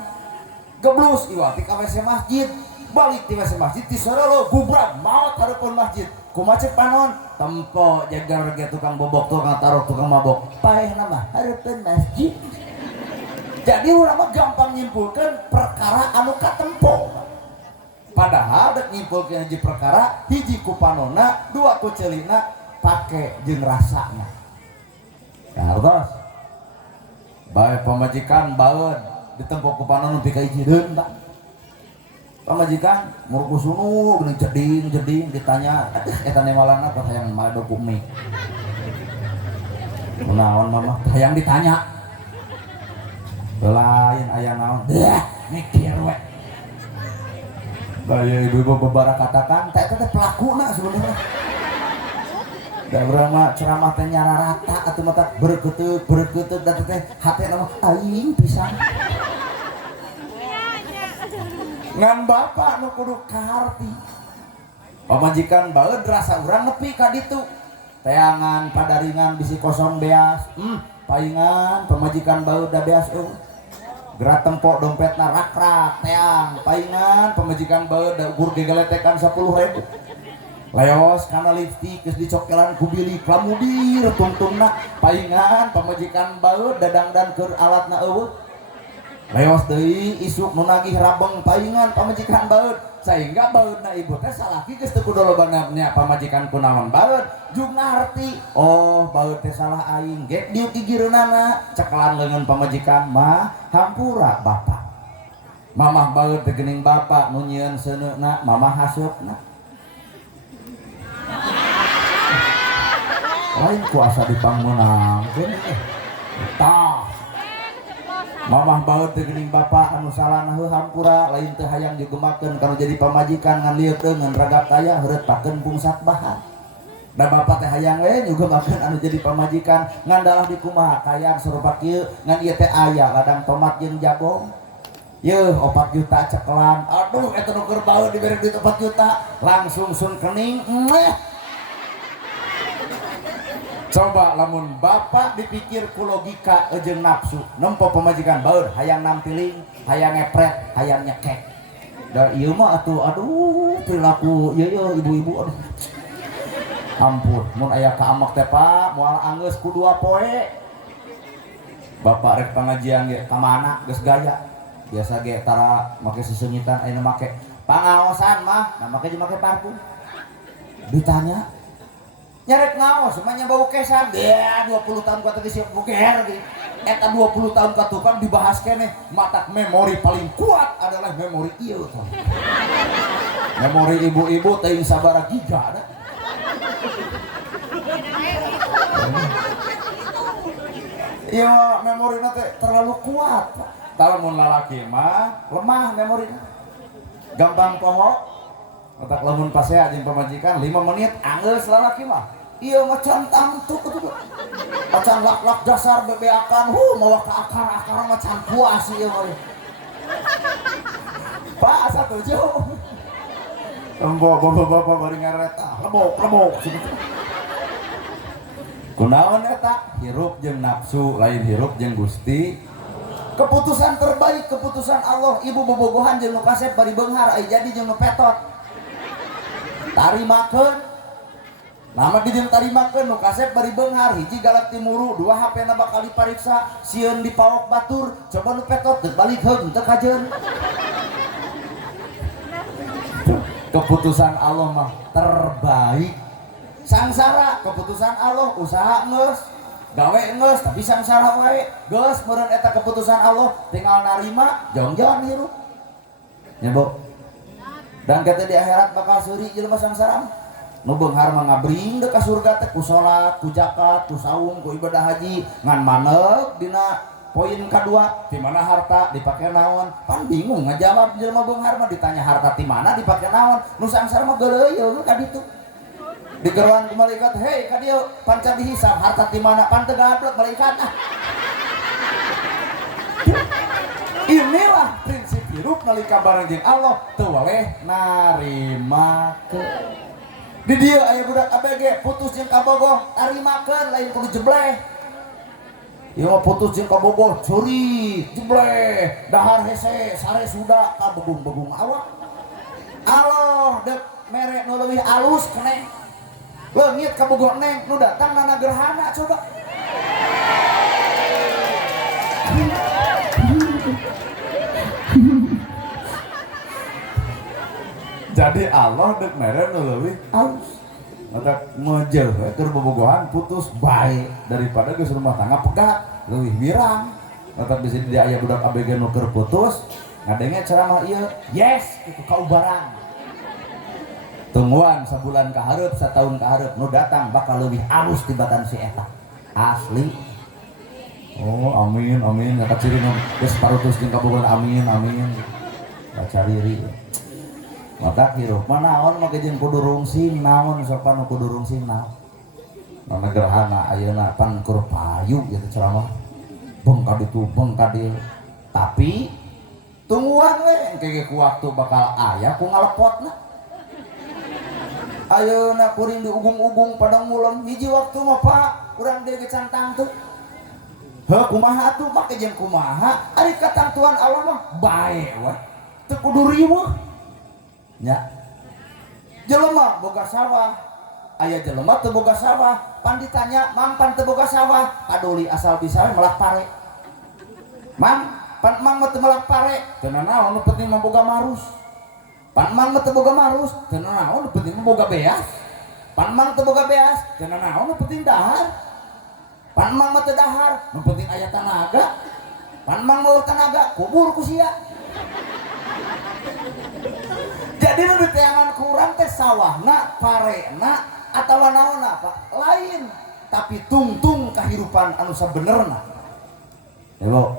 geblus iwa ti ka WC masjid balik ti WC masjid ti sore lo gubrak maot hareupeun masjid kumaha cek panon tempo Jagger ge tukang bobok tukang tarok tukang mabok paehna mah hareupeun masjid jadi urang mah gampang nyimpulkeun perkara anu katempo padahal dek nyimpulkeun hiji perkara hiji ku panonna dua ku ceulina pake jeung rasana hartos bae pamajikan baeud ditempo ku panon nepi ka ijideun tak pamajikan murku sunu geuning jeding ditanya aduh eta nemalana kok hayang made kumi kunaon mama hayang ditanya lain aya naon dah mikir we bae ibu-ibu babara katakan teh teh pelakuna sebenarnya da urang mah ceramah teh nyara rata atuh mata bereukeut da teh hatena mah aing pisan. Ngan bapak nu kudu kaharti. Pamajikan baeud rasa urang nepi ka ditu. Teangan padaringan bisi kosong beas. Paingan pamajikan baeud da beas gerak tempo dompetna rak-rak teang paingan pamajikan baeud da ukur gegeletekan 10.000. Leos karena lipstik geus dicokelan ku bilik lamudir tungtungna paingan pamajikan baeud dadangdan keur alatna eueuh leos deui isuk nu nagih rabeng paingan pamajikan baeud sehingga baeudna ibu teh salaki geus teu kudu lobana nya pamajikan kunaon baeud jug ngarti oh baeud teh salah aing ge dieu gigireunana cekelan leungeun pamajikan mah hampura bapak mamah baeud teh geuning bapak nu nyieun seuneuna mamah haseupna lain kuasa dipangmenangkeun tah mamah baeud teh geuning bapak anu salahna heuh hampura lain teu hayang digemakeun kana jadi pamajikan ngan lieu ngan ragap kaya heureutakeun pungsat bahan da bapak teh hayang we nyugemakeun anu jadi pamajikan ngan dalah dikumaha kaya sarupa kieu ngan ieu teh aya ladang tomat jeung jabong yeuh 4 juta cekelan aduh eta nu keur baeud dibere duit 4 juta langsung sun kening coba lamun bapak dipikir ku logika jeung nafsu nempo pamajikan baeud hayang nampiling hayang ngepret hayang nyekek da ieu mah atuh aduh perilaku ieu ibu-ibu aduh ampun mun aya ka amak teh Pak moal anggeus ku 2 poe bapak rek pengajian ge ka mana geus gaya biasa ge tara make sesengitan ayeuna make pangaosan mah nah make parfum Ditanya nyarek ngaos semuanya bau kesan ya 20 tahun kata siap buker gitu. Eta 20 tahun ka tukang dibahas kene matak memori paling kuat adalah memori ieu tah. Memori ibu-ibu teuing sabaraha giga ada. Iya memori teh terlalu kuat. Kalau mun lalaki mah lemah memori. Gampang poho. Otak lamun pasea jeung pamajikan 5 menit anggeus lalaki mah. Ieu mah can tangtuk atuh. Acan lak-lak dasar bebeakan mawa ka akar-akar mah can puas ieu mah. Pak satuju. Embo bapak-bapak bari ngareta, lebok gitu. Kunaon eta? Hirup jeung nafsu lain hirup jeung Gusti. Keputusan terbaik keputusan Allah. Ibu bobogohan jeung nu kasep bari beunghar ai jadi jeung nu petot. Tarimakeun nama dijeng tarimakeun nu kasep bari beunghar hiji galak timuru 2 HP na bakal dipariksa sieun dipawok batur coba nu petot teu balik heug teu kajeun. Keputusan Allah mah terbaik. Sangsara keputusan Allah usaha geus gawe geus tapi sangsara wae geus meureun eta keputusan Allah tinggal narima jong-jongan hirup nya Bu. Dan kata di akhirat bakal suri jelema sangsara nu beunghar mah ngabring deu ka surga teh ku salat, ku zakat, ku saum, ku ibadah haji ngan maneg dina poin kadua di mana harta dipake naon pan bingung ngajawab jelema beunghar mah ditanya harta di mana dipake naon nu sangsara mah geuleuh ka ditu digeruan ku malaikat hei ka dieu pancan dihisab harta di mana pan teu gablek malaikat ah. Inilah prinsip hirup nalika bareng jeung Allah teu waleh narimakeun. Di dieu aya budak ABG putus jeung kabogoh tarimakeun lain kudu jebleh. Ieu mah putus jeung kabogoh curi jebleh dahar hese sare suda ka begung-begung awak. Allah dek mere nu leuwih alus keneh. Leungit kabogoh neng nu datang nana gerhana coba. Jadi Allah dek mere nu leuwih alus. Mata meujeul we keur bobogohan putus bae daripada geus rumah tangga pegat leuwih mirang. Mata bisa di aya budak ABG nu keur putus ngadenge ceramah ieu yes kitu kaubaran. Tungguan sabulan ka hareup satahun ka hareup nu datang bakal leuwih alus tibatan si eta. Asli. Oh amin amin kata ciri nu geus parutus jeung kabogohan amin amin. Bacariri. Mata hirup manaon mah jeung kudu rungsing naon sopan kudu rungsing naon. Nana gerhana ayeuna pan keur payu gitu ceramah. Beng ka ditu beng ka dieu. Tapi tungguan we engke ku waktu bakal aya ku ngalepotna. Ayeuna kuring di ugung-ugung padang mulem hiji waktu mah Pak urang deui cantang tuh. Heuh kumaha atuh make jeung kumaha ari katangtuan Allah mah bae we. Teu kudu riweuh. Nya jelema boga sawah aya jelema teu boga sawah pan ditanya mampan teu boga sawah kaduli asal bisa melak pare mam pan mang mah teu melak pare teu naon nu penting mah boga marus pan mang mah teu boga marus teu naon nu penting mah boga beas pan mang teu boga beas teu naon nu penting dahar pan mang mah teu dahar nu penting aya tanaga pan mang mah tanaga kubur ku sia. Jadi nu diteangan kurang teh sawahna, parena, atawa naonna Pak lain, tapi tungtung kehidupan anu sabenerna. Halo.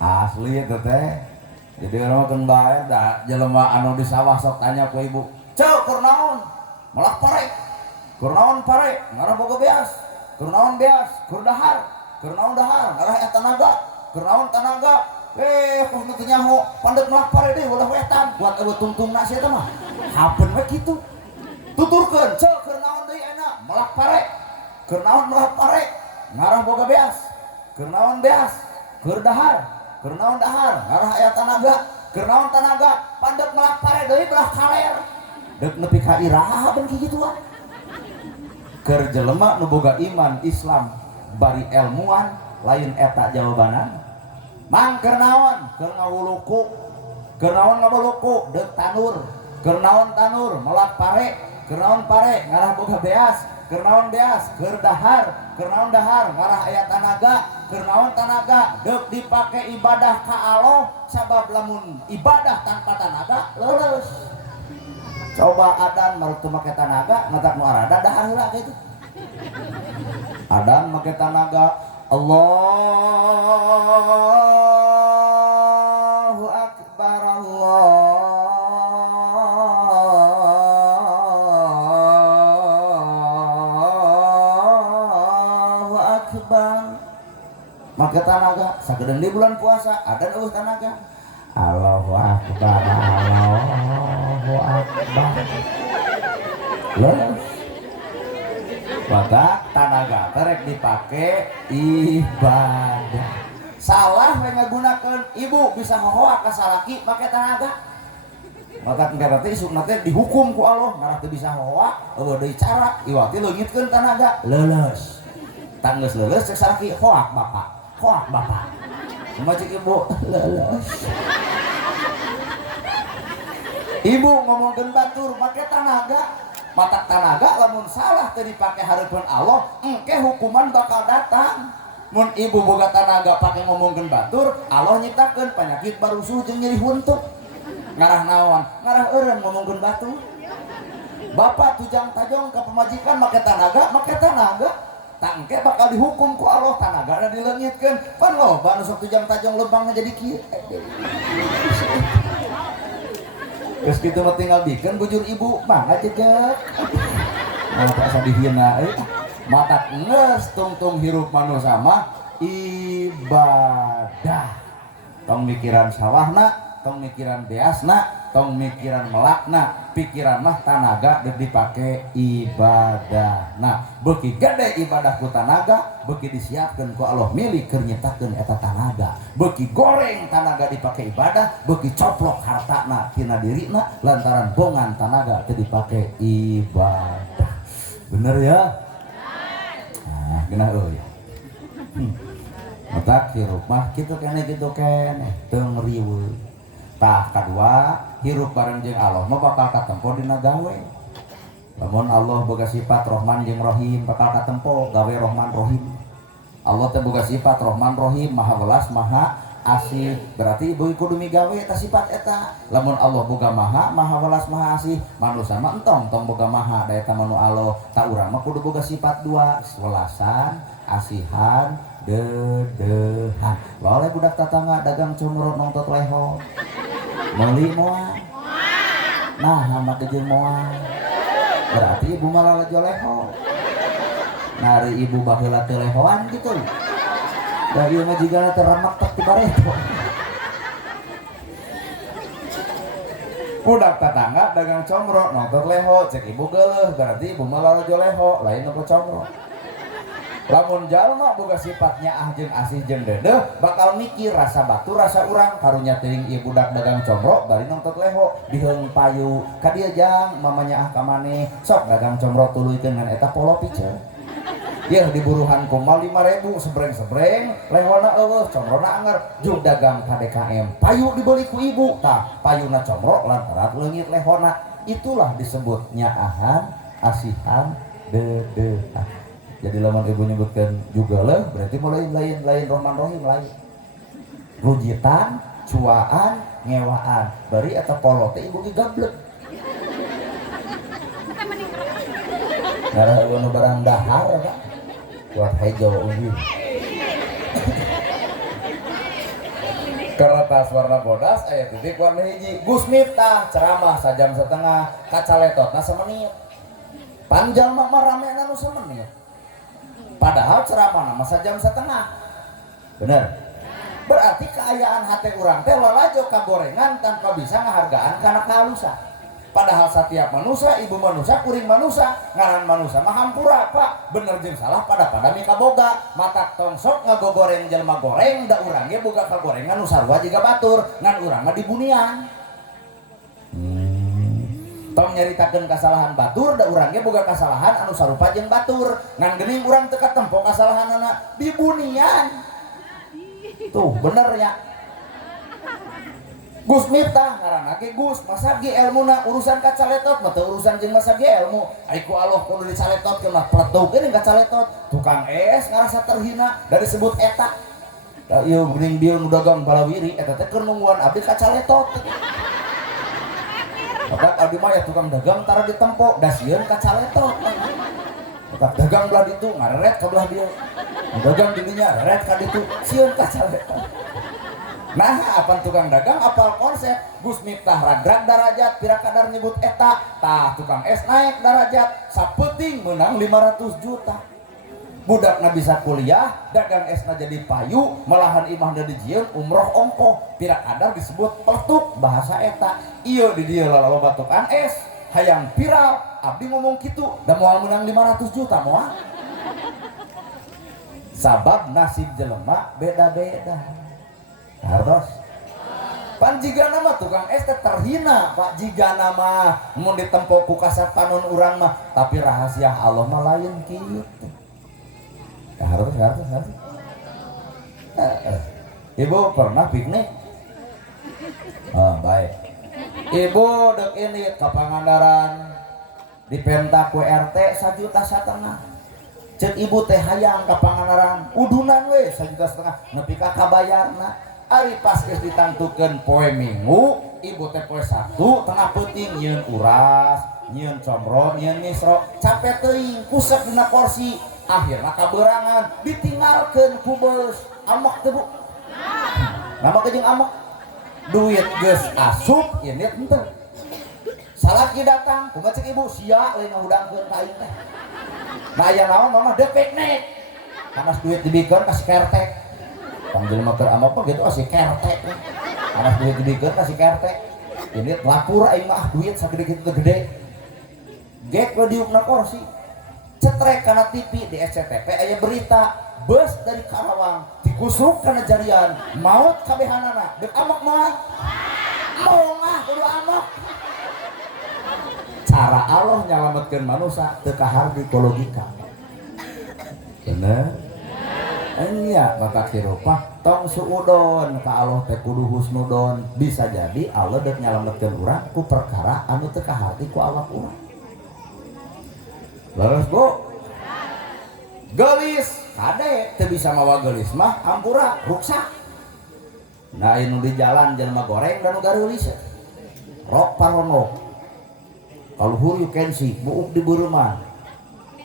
Asli eta teh. Jadi urang mah bae da jelema anu di sawah sok tanya ku ibu. "Ceu keur naon?" "Molak pare." "Keur naon pare?" "Ngarah boga beas." "Keur naon beas?" "Keur dahar." "Keur naon dahar?" "Ngarah eta tanaga." "Keur naon tanaga?" Kos nu teu nyaho pandeg melak pare deui ulah wetan buat eueuh tungtungna sia teh mah. Habeun we kitu. Tuturkeun, "Ceu keur naon deui ana?" "Melak pare." "Keur naon melak pare?" "Ngarah boga beas." "Keur naon beas?" "Keur dahar." "Keur naon dahar?" "Ngarah aya tanaga." "Keur naon tanaga?" "Pandeg melak pare deui belah kaler." Deuk nepi ka iraha ben kitu ah. Keur jelema nu boga iman Islam bari ilmuwan lain eta jawabanan. Mang keur naon? Keur ngawuluku. Keur naon ngawuluku? Deuk tanur. Keur naon tanur melak pare, keur naon pare ngarah boga beas, keur naon beas keur dahar, keur naon dahar ngarah aya tanaga, keur naon tanaga deuk dipake ibadah ka Allah, sabab lamun ibadah tanpa tanaga leuleus. Coba adan baru teu make tanaga ngatak nu arada dahar heula kitu. Adan make tanaga, Allahu akbar, Allahu akbar. Make tanaga sagedeung di bulan puasa adan eueuh tanaga. Allahu akbar, Allahu akbar. Leus. Maka tanaga terek dipake ibadah. Salah we ngagunakeun ibu bisa hohoa ka salaki make tanaga. Maka engke teh isukna teh dihukum ku Allah ngarah teu bisa hohoa, eueuh deui cara ieu teh leungitkeun tanaga leuleus. Tang geus leuleus cek salaki hoak bapak, hoak bapak. Kumaha cek ibu leuleus. Ibu ngomongkeun batur make tanaga. Mata tanaga lamun salah teu dipake hareupeun Allah, engke hukuman bakal datang. Mun ibu boga tanaga pake ngomongkeun batur, Allah nyiptakeun penyakit barusuh jeung nyeri huntuk. Ngarah naon? Ngarah eureun ngomongkeun batur. Bapak tujang tajong ka pemajikan make tanaga, tak engke bakal dihukum ku Allah, tanagana dileungitkeun. Pan loba nu sok tujang tajong leumbangna jadi kieu. Terus gitu mah tinggal bikin bujur ibu mangga cegek. Nah tak dihina matak nges tungtung hirup manusia mah ibadah. Tong mikiran sawahna, tong mikiran beasna, tong mikiran melakna, pikiran mah tanaga deuk dipake ibadah. Nah, beuki gede ibadah ku tanaga, beuki disiapkeun ku Allah milih keur nyiptakeun eta tanaga. Beuki goreng tanaga dipake ibadah, beuki coplok hartana tina dirina lantaran bongan tanaga teu dipake ibadah. Bener ya? Nah, geunah euy. Matak hirup mah kitu keneh teu ngeriweuh. Tah kadua hirup bareng jeung Allah mah bakal katempo dina gawe. Lamun Allah boga sifat Rahman jeung Rahim bakal katempo gawe Rahman Rahim. Allah teh boga sifat Rahman Rahim, Maha Welas, Maha Asih. Berarti ibu kudu migawe eta sifat eta. Lamun Allah boga Maha Welas, Maha Asih, manusia mah entong boga Maha, da eta manu Allah. Ta urang mah kudu boga sifat dua, welasan, asihan, dedehan. Laole budak tatangga dagang cumurut nongtot leho. Meuli moal. Nah, nama jeung moal. Berarti ibu malah leho. Nari ibu baheula teu lehoan gitu. Da ieu mah jigana teu remek tek ti bareto. Budak tatangga dagang comro nongtot leho, cek ibu geuleuh, berarti ibu malah leho, lain nu comro. Lamun jalma boga sifatnya ah jeung asih jeung dedeh bakal mikir rasa batu rasa urang karunya teuing ieu budak dagang comro bari nongtot leho diheung payu ka dieu jang mamanya ah ka maneh sok dagang comro tuluykeun ngan eta polo piceun. Yeuh diburuhan kumal 5.000 sebreng-sebreng lehona eueuh comrona anger juk dagang ka DKM payu dibeli ku ibu tah payuna comro lantaran leungit lehona. Itulah disebutnya ahan asihan dedehan. Jadi lamun ibu nyebutkan juga lah berarti mulai lain Rahman Rahim lain. Rujitan, cuaan, ngewaan. Bari eta polo teh ibu ge gablek. Ngarah eueuh nu barang dahar Pak. Kuat hijau unggul. Kertas warna bodas aya titik warna hiji. Gus Miftah ceramah sajam setengah, kacaletotna semenit. Panjang mah ramena nu semenit. Padahal ceramah nama sajam setengah. Bener. Berarti keayaan hati urang teh lalajo kagorengan tanpa bisa ngahargaan karena kehalusan. Padahal setiap manusia, ibu manusia, kuring manusia, ngaran manusia mah hampura Pak. Bener jeung salah pada mika boga. Matak tongsok ngagogoreng jelema goreng da urang ge boga kagorengan nu sarua jiga batur, ngan urang mah dibunian. Tong nyaritakeun kasalahan batur da urang ge boga kasalahan anu sarupa jeung batur ngan geuning urang teu katempo kasalahanna dibunian. Tuh bener ya. Gus Miftah ngaranna ge Gus masa ge elmuna urusan kacaletot mah teu urusan jeung masa ge ilmu ai ku Allah kudu dicaletotkeun mah peletukeun kacaletot tukang es ngarasa terhina dari sebut eta da ieu geuning bieu nu dagang balawiri eta teh keur nungguan abdi kacaletot maka abdi mah ya tukang dagang tara ditempo da sieun kacaletot maka dagang belah ditu ngareret ka belah dieu dagang di dinya reret ka ditu sieun kacaletot. Nah, apa tukang dagang apal konsep Gus Miftah ragrag darajat pira kadar nyebut eta tah tukang es naik darajat sapeuting menang 500 juta budakna bisa kuliah dagang esna jadi payu malahan imah da dijieun umroh ongkoh pira kadar disebut peletuk bahasa eta ieu di dieu laloba tukang es hayang viral abdi ngomong kitu da moal menang 500 juta moal sabab nasib jelema beda-beda. Hartos pan jiga nama tukang es terhina pak jiga nama mau ditempo ku kasat panon urang mah tapi rahasia Allah mah lain gitu harus ibu pernah piknik baik ibu dek ini ke Pangandaran di pentak WRT 1,5 juta cek ibu teh hayang ke Pangandaran udunan we 1,5 juta nepi ka kabayarna ari pas geus ditantukeun poe Minggu ibu teh poe Sabtu tengah peuting nyieun uras nyieun comro nyieun misro capek teuing kusep dina kursi akhirna kaberangan ditinggalkeun ku beus amok teh Bu nama jeung amok duit geus asup ini henteu salaki datang kumaha cek ibu sia lain ngahudangkeun ka aing teh nah aya naon mah deu piknik panas duit dibikeun ka kertek panggil maker ama apa gitu asih kertek anak duit dibikeun kasih kertek ini lapur aing mah duit sagede kitu gede gek we diupna kursi cetrek kana TV di SCTV aya berita bus dari Karawang dikusruk kana jarian maut kabehanana deuk amok mah moongah kudu amok cara Allah nyalametkeun manusia teu kahardi ku logika bener iya mata kirupa tong suudon ka Allah teh kudu husnudon bisa jadi Allah dek nyalametkeun urang ku perkara anu teu kaharti ku awak urang leres Bu gelis kade teu bisa mawa gelis mah hampura ruksak nah anu di jalan jelema goreng dan nu gareulis rok paronok kaluhur you can see buuk di beureumah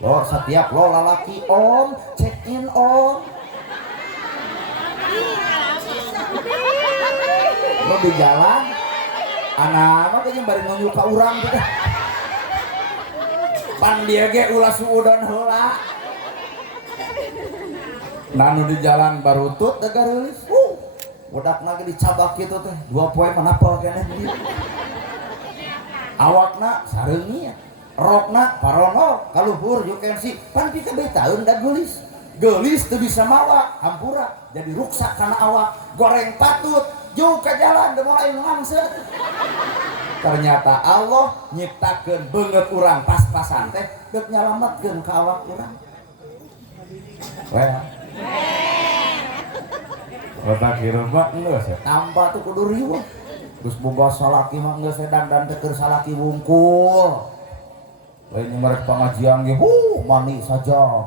lo setiap lo lalaki om check in om lo di jalan anak mah kayaknya bari nunjuk ka urang gitu pan dia ge ulah suudon heula nanu di jalan barutut da gareulis budakna ge dicabak kitu teh 2 poe manapal keneh di awakna sareungi rokna paronok kaluhur you can see pan pika betaeun da gelis teu bisa mawa hampura jadi ruksak kana awak goreng patut jauh ke jalan udah mulai ngangset ternyata Allah nyiptakeun beungeut urang pas-pasan teh deuk nyalametkeun ka awak urang we otak hirup mah geus tambah tuh kudu riweuh geus boga salaki mah geus dandan teh keur salaki wungkul lain merek pengajian ge mani saja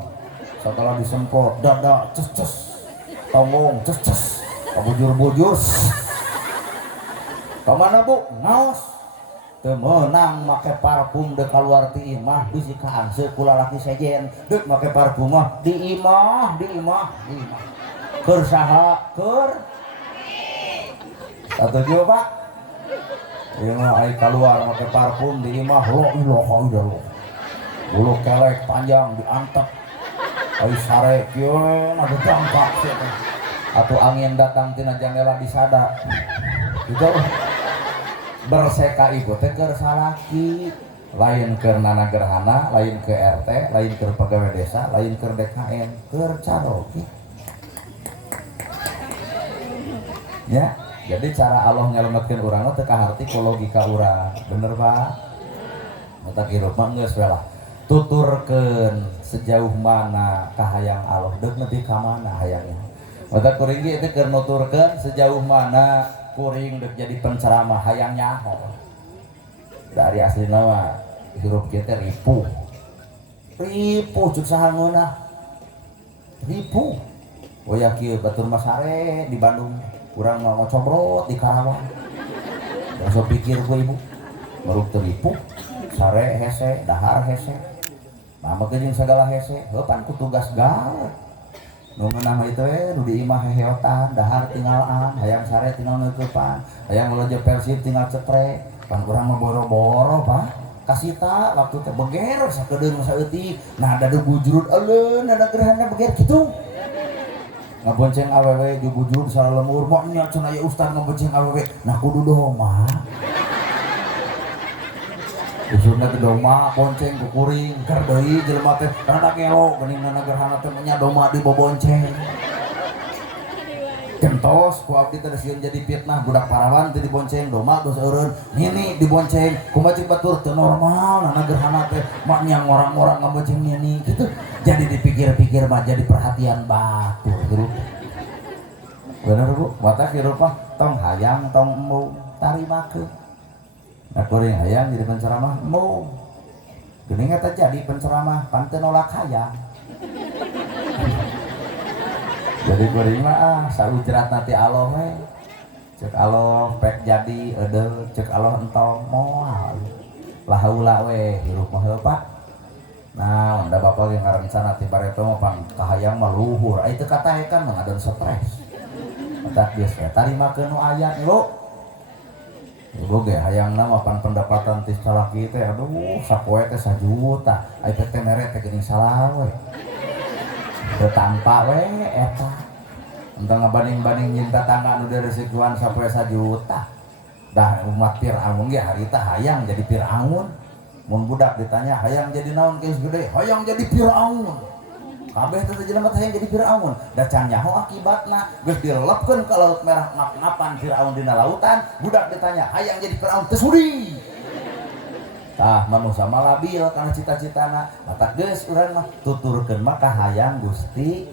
setelah disemprot dada ces tongong ces bujur kemana Bu ngaos temenang make parfum dek keluar ti imah bisi kaangse ku lalaki sejen dek make parfum mah di imah keur saha keur satuju Pak ieu mah ai keluar make parfum di imah lo ilaha bulu kelek panjang diantep ai sare kieu ada dampak sih atau angin datang tina jendela disada itu berseka ibu teh keur salaki lain keur nana gerhana lain ke RT lain ke pegawai desa lain ke DKN keur caroki ya jadi cara Allah nyelametkeun urang teh kaharti ku logika urang bener Pak eta kirup mah geus we lah tuturkeun sejauh mana kahayang Allah deuk nepi ka mana hayangnya maka kuring ge teh keur nuturkeun sejauh mana kuring dek jadi penceramah hayang nyaho dari asli nama hirup kita ripuh cuk sahangeuna ripuh ya kieu batur masare di Bandung urang mau ngocobrot di Karawang dan so pikir gue ibu meruk teripu sare hese dahar hese mama jeung segala hese heupan ku tugas gawe nu meunang itu nu di imah heheotan dahar tinggalan hayang sare tinggal neukepan hayang ngeleje Persib tinggal ceprek pan urang mah boro-boro Pak kasita waktu teh beger sakedeung saeutik nah da bujurut euleun ada gerahana beger kitu ngabonceng awewe di bujurut salah lemur moh nya cenah aya ustad ngabonceng awewe nah kudu doma usulna teh doma bonceng ku kuring keur deui jelema teh rada gelo geuningan gerhana teh nya doma dibobonceng kentos ku abdi teh sieun jadi fitnah budak parawan teh dibonceng doma geus eureun nini dibonceng kumaha cik batur teu normal nana gerhana teh mak nyang orang-orang ngabonceng nini kitu jadi dipikir-pikir mah jadi perhatian batur hirup bener Bu mata hirup mah tong hayang tong emu tarimakeun nah kuring hayang jadi penceramah emu geuning eta jadi penceramah pan teu nolak hayang jadi kuring mah saujrat nanti Allah we cek Allah pek jadi eudeuh cek Allah entong moal lahaula we hirup mah heuh nah unda bapak yang ngarencana ti bareto mah pan kahayang mah luhur ai teu kataekan mah ngadeun stres eta geus we tarimakeun nu aya ibu ibu ge hayangna mah pan pendapatan ti salaki teh aduh sapoe teh 1 juta ai teh mere teh geuning salawe teu tampa we eta entong ngabanding-banding nyin tetangga nu diresikuan sapoe 1 juta dah umat Firaun ge harita hayang jadi Firaun mun budak ditanya hayang jadi naon geus gede hayang jadi Firaun kabeh teh jelema teh hayang jadi Firaun da can nyaho akibatna geus dilepkeun ka laut merah ngap-ngapan Firaun dina lautan budak ditanya hayang jadi Firaun teu sudi tah manusia mah labil kana cita-citana matak geus urang mah tuturkeun mah ka hayang Gusti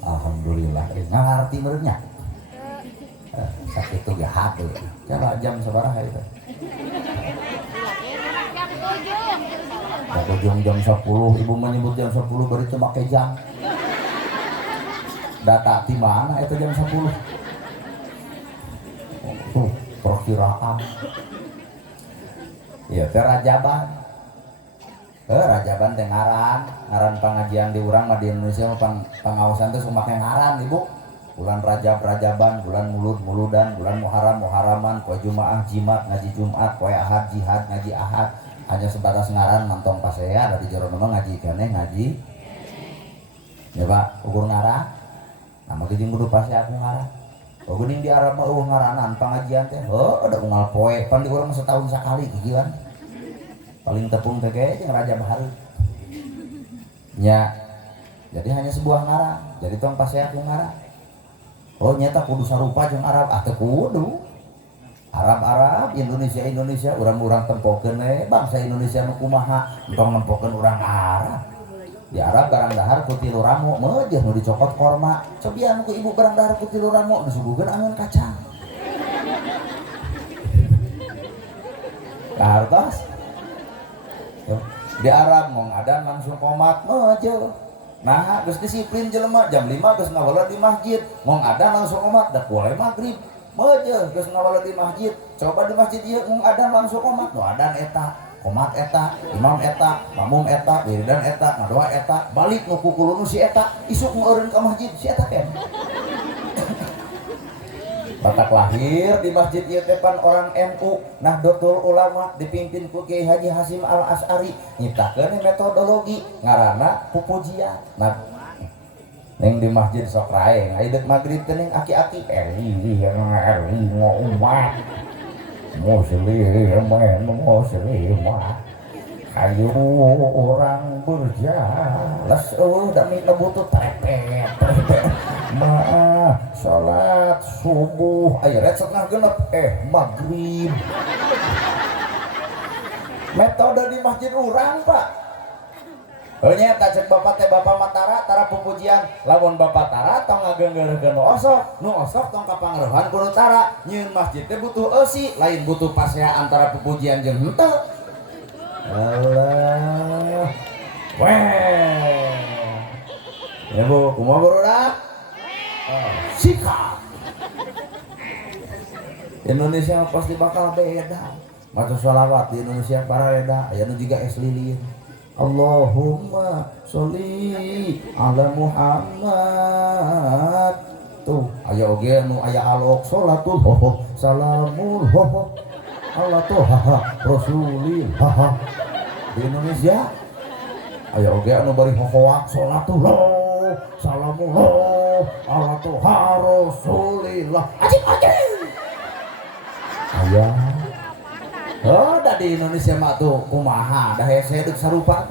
alhamdulillah ngarti meureunnya sakitu ge hade coba jam sabaraha itu jam 10 ibu menyebut jam 10 baru itu pakai jam data di mana itu jam 10 tuh perkiraan ya Rajaban Rajaban teh ngaran pengajian di urang mah di Indonesia pengawasan teh make ngaran ibu bulan Rajab Rajaban bulan Mulud-muludan bulan Muharram Muharraman poe Jumaah jimat ngaji Jumat poe Ahad jihad ngaji Ahad hanya sebatas ngaran mantong pasea dari jero nama ngaji keneh ngaji ya Pak ukur ngaran nama jeung kudu pasea aku ngaran geuning di Arab mah eueuh ngaranan pengajian teh ada unggal poe pan di urang setahun sakali kikieuan paling tepung teh ge jeung Rajab hareup nya jadi hanya sebuah ngaran jadi tong pasea aku ngaran oh nyata kudu sarupa jeung Arab teu kudu Arab Indonesia urang-urang tempokeun we bangsa Indonesia nu kumaha entong nempokeun urang Arab di Arab barang dahar ku 3 ramo meujeuh nu dicokot korma cobian ku ibu barang dahar ku 3 ramo disuguhkeun angeun kacang kartos di Arab mong ada langsung komat meujeuh nah geus disiplin jelema jam 5 geus ngawala di masjid mong ada langsung komat da poe magrib meujeuh geus ngawala di masjid coba di masjid ieu mung adan langsung komat nu adan eta komat eta imam eta makmum eta wiridan eta ngadoa eta balik nu kukulun si eta isuk ngeureun ka masjid si eta kan batak lahir di masjid ieu teh pan orang NU Nahdlatul Ulama dipimpin ku Kiai Haji Hasyim Al Asy'ari nyiptakeun metodologi ngaranna pupujian nah neng di masjid sok rae ngaidek magrib teh neng aki-aki ngo umat muslimah hayu orang berjalas da minta butuh trepet mah salat subuh aya setengah genep magrib metode di masjid urang Pak Heunya tak cek bapak teh bapak matara tara pupujian lamun bapak tara tong ngagenggeureukeun nu osok tong kapangaruhan ku nu tara nyieun masjid teh butuh eusi lain butuh pasea antara pupujian jeung henteu. Allah weh ya bu kumaha burudak sikap Indonesia pasti bakal beda maca sholawat di Indonesia para beda aya nu jiga es lilin Allahumma sholli ala Muhammad tuh aya oge nu aya alok sholatul hoho salamul hoho Allah tuh haha rasulil haha di Indonesia aya oge anu bari hohoak sholatul salamul Allah tuh ha rasulillah ajib aya oh da di Indonesia mah tuh kumaha da hese deuk sarupa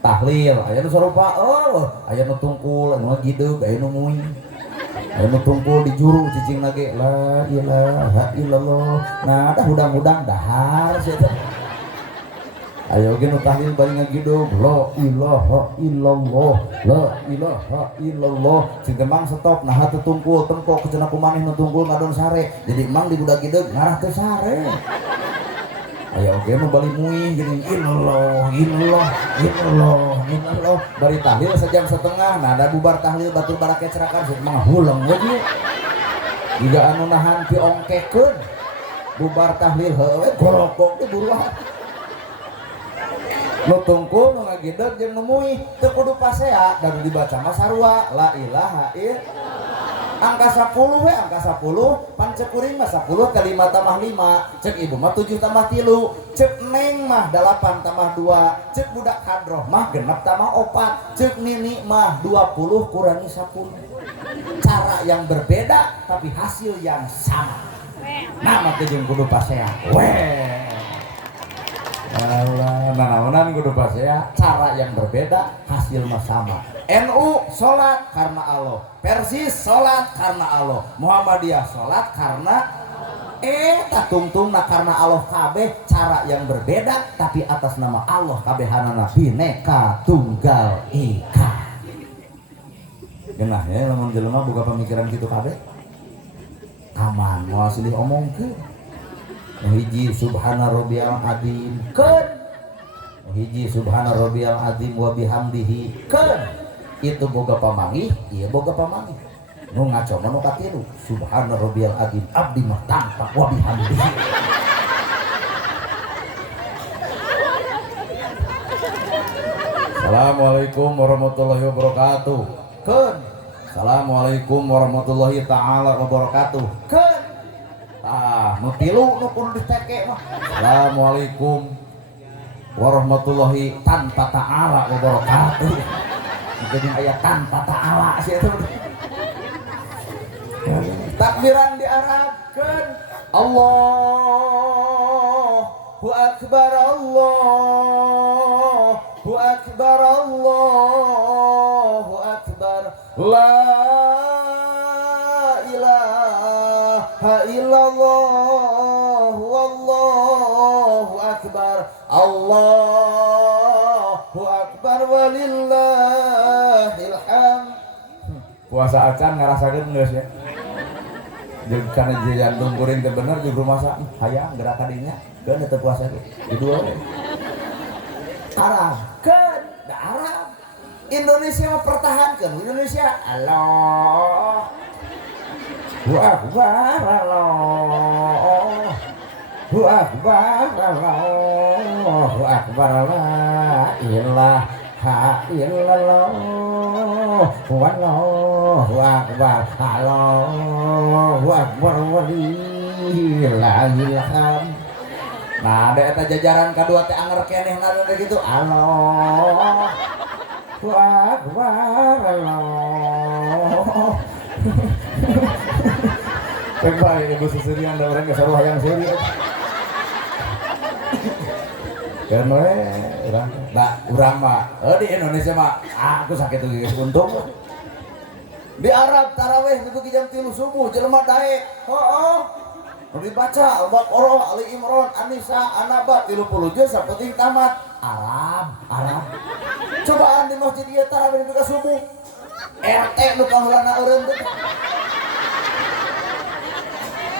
tahlil aya nu sarupa oh aya nu tungkul anu gideug aya nu muing aya nu tungkul di juru cicing lagi la ilaha illallah nah dah hudang-hudang dahar sia teh aya oge nu tahlil bari ngagideug la ilaha illallah la ilaha illallah cing teh mang stop nah teu tungkul tempok cenah kumaneh nu tungkul ngadon sare jadi mang di budak gideug ngarah teh sare aya oge nu bali muih geuning illallah illallah illallah illallah bari tahlil sejam setengah nah ada bubar tahlil batur barake cerakan sih mah huleung we dieu jiga anu nahan pi ongkekeun bubar tahlil heueuh golokok teh buruan nu tungkul nu ngagideug jeung nu muih teu kudu pasea da dibaca mah sarua la ilaha illallah angka 10 we angka 10 pancek kuring mah 10 kali 5 tambah 5 cek ibu mah 7 tambah 3 cek neng mah 8 tambah 2 cek budak hadroh mah 6 tambah 4 cek nini mah 20 kurangi 10 cara yang berbeda tapi hasil yang sama nama teh jeung kudu pasea weh Allah nanaonan kudu pasea cara yang berbeda hasil mah sama NU sholat karena Allah, Persis sholat karena Allah, Muhammadiyah sholat karena tak tungtungna karena Allah kabeh cara yang berbeda tapi atas nama Allah kabehanana bineka tunggal ika. Genah ya lamun jelema boga pamikiran kitu kabeh. Aman moal silih omongkeun. Hiji subhana rabbiyal azim keun. Hiji subhana rabbiyal azim wa bihamdihi keun. Itu boga pamanggih, iya boga pamanggih. Nu ngaco mah nu katilu, subhana rabbiyal azim abdi mah tampak wa bihamdihi. Assalamualaikum warahmatullahi wabarakatuh. Keun. Assalamualaikum warahmatullahi taala wabarakatuh. Keun. Nu tilu nu kudu diteke mah. Assalamualaikum warahmatullahi tanpa taala wabarakatuh. Jadi ayat tanpa ta'ala sih itu takbiran diarabkan Allahu Akbar Allahu Akbar Allahu Akbar la ilaha illallah wallahu akbar Allahu Akbar walillahil hamd. Puasa acan ngarasakeun geus ya. Jeung kana jantung kuring teh bener jeung rumasa hayang gerak kadinya. Geun teu puasa ge. Kedua we. Arab keun, da Arab. Indonesia mah pertahankeun. Indonesia Allah. Akbar Allah. Akbar Allahu Akbar la ilaha illallah wallahu akbar Allahu Akbar walillahil hamd. Nah ada eta jajaran kadua teh anger keneh ngaranna gitu Allahu Akbar Allah. Baik ibu susurian da urang geus hayang seuri. Kan we urang mah di Indonesia mah aku sakit geus untung. Di Arab tarawih nepi jam 3 subuh jelema daek. dibaca Al-Baqarah, Ali Imran, An-Nisa, An-Naba 30 juz sapenting tamat. Arab. Cobaan di masjid ieu tarawih nepi ka subuh. RT nu kaheulana eureun teh.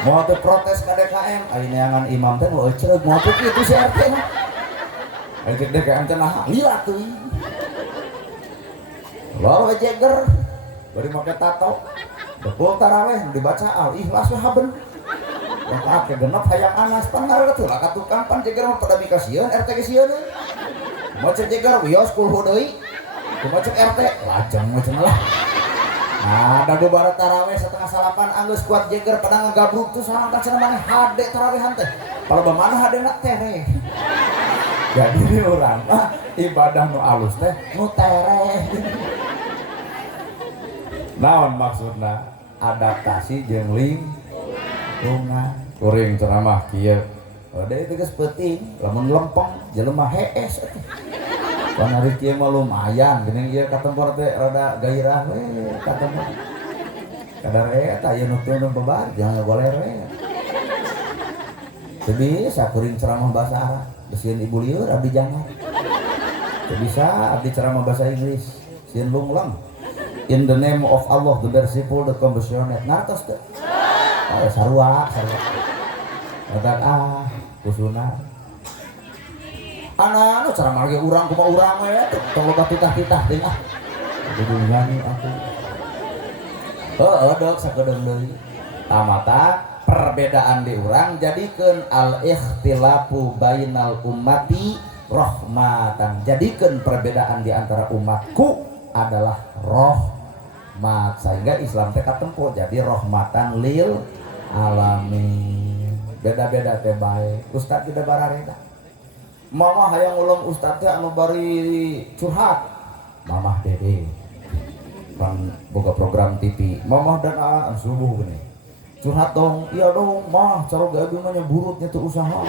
Mau teu protes ka DKM, ai neangan imam teh lo ceureuh moal teu kitu si RT mah. Ai cek DKM teh naha? Lila teuing. Lalu Jagger bari make tato. Betul tarawih dibaca Al-Ikhlas we haben. Rakaat ke genep hayang Anas pangar teu lah ka tukang pan Jagger mah pada bikasieun RT ge sieun. Mau cek Jagger wios kulhu deui. Kumaha cek RT lajeng mah cenah lah. Nah, da barat tarawih 7:30 anggeus kuat Jagger pada ngagabruk tuh sareng cenah maneh hade tarawihan teh. Paloba mana hadena tereh. Jadi ini urang mah ibadah nu alus teh nu tereh. Naon maksudna? Adaptasi jeung lingkungan. Kuring ceramah kieu. Deui teh geus peuting, lamun lempeng jelema hees atuh. Panari kieu mah lumayan, geuning ieu katempor teh rada gairah we katempor. Kadar eta aya nu teu bebar, jangan goler we. Teu bisa kuring ceramah bahasa Arab, geus ibu lieur abdi jangan. Teu bisa abdi ceramah bahasa Inggris, sieun lungleng. In the name of Allah, the merciful, the compassionate. Nartos teh. Sarua. Otak kusuna. Anu ceramah ge urang kumaha urang we tong loba titah-titah teh ah. Kudu nyanyi atuh. Dok sakedeung deui. Tamata perbedaan di urang jadikeun al-ikhtilafu bainal ummati rahmatan. Jadikeun perbedaan di antara umatku adalah rahmat, sehingga Islam teh katempo jadi rahmatan lil alamin. Beda-beda teh bae. Ustaz tidak barareda. Mama hayang ulang ustaz teh anu bari curhat. Mamah Dede. Kan boga program TV. Mamah dan Aa subuh gini. Curhat dong. Iya dong, mah cara abi mah burutnya tuh usaha.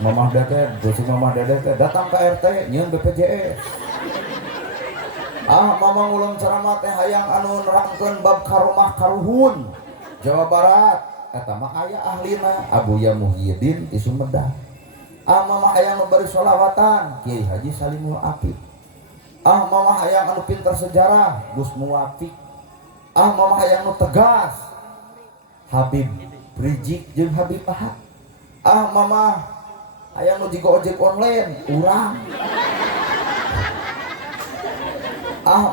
Mamah Dede, dosi Mamah Dede teh datang ke RT nyieun BPJS. Mama ngulang ceramah teh hayang anu nerangkeun bab karomah karuhun Jawa Barat. Eta mah aya ahlina Abuya Muhyiddin di Sumedang. Mama hayang nu bari sholawatan Kiai Haji Salimul Apik. Mama hayang anu pinter sejarah Gus Muwafiq. Mama hayang nu tegas Habib Rizik jeung Habib Ahad. Mama hayang nu jigo ojek online urang.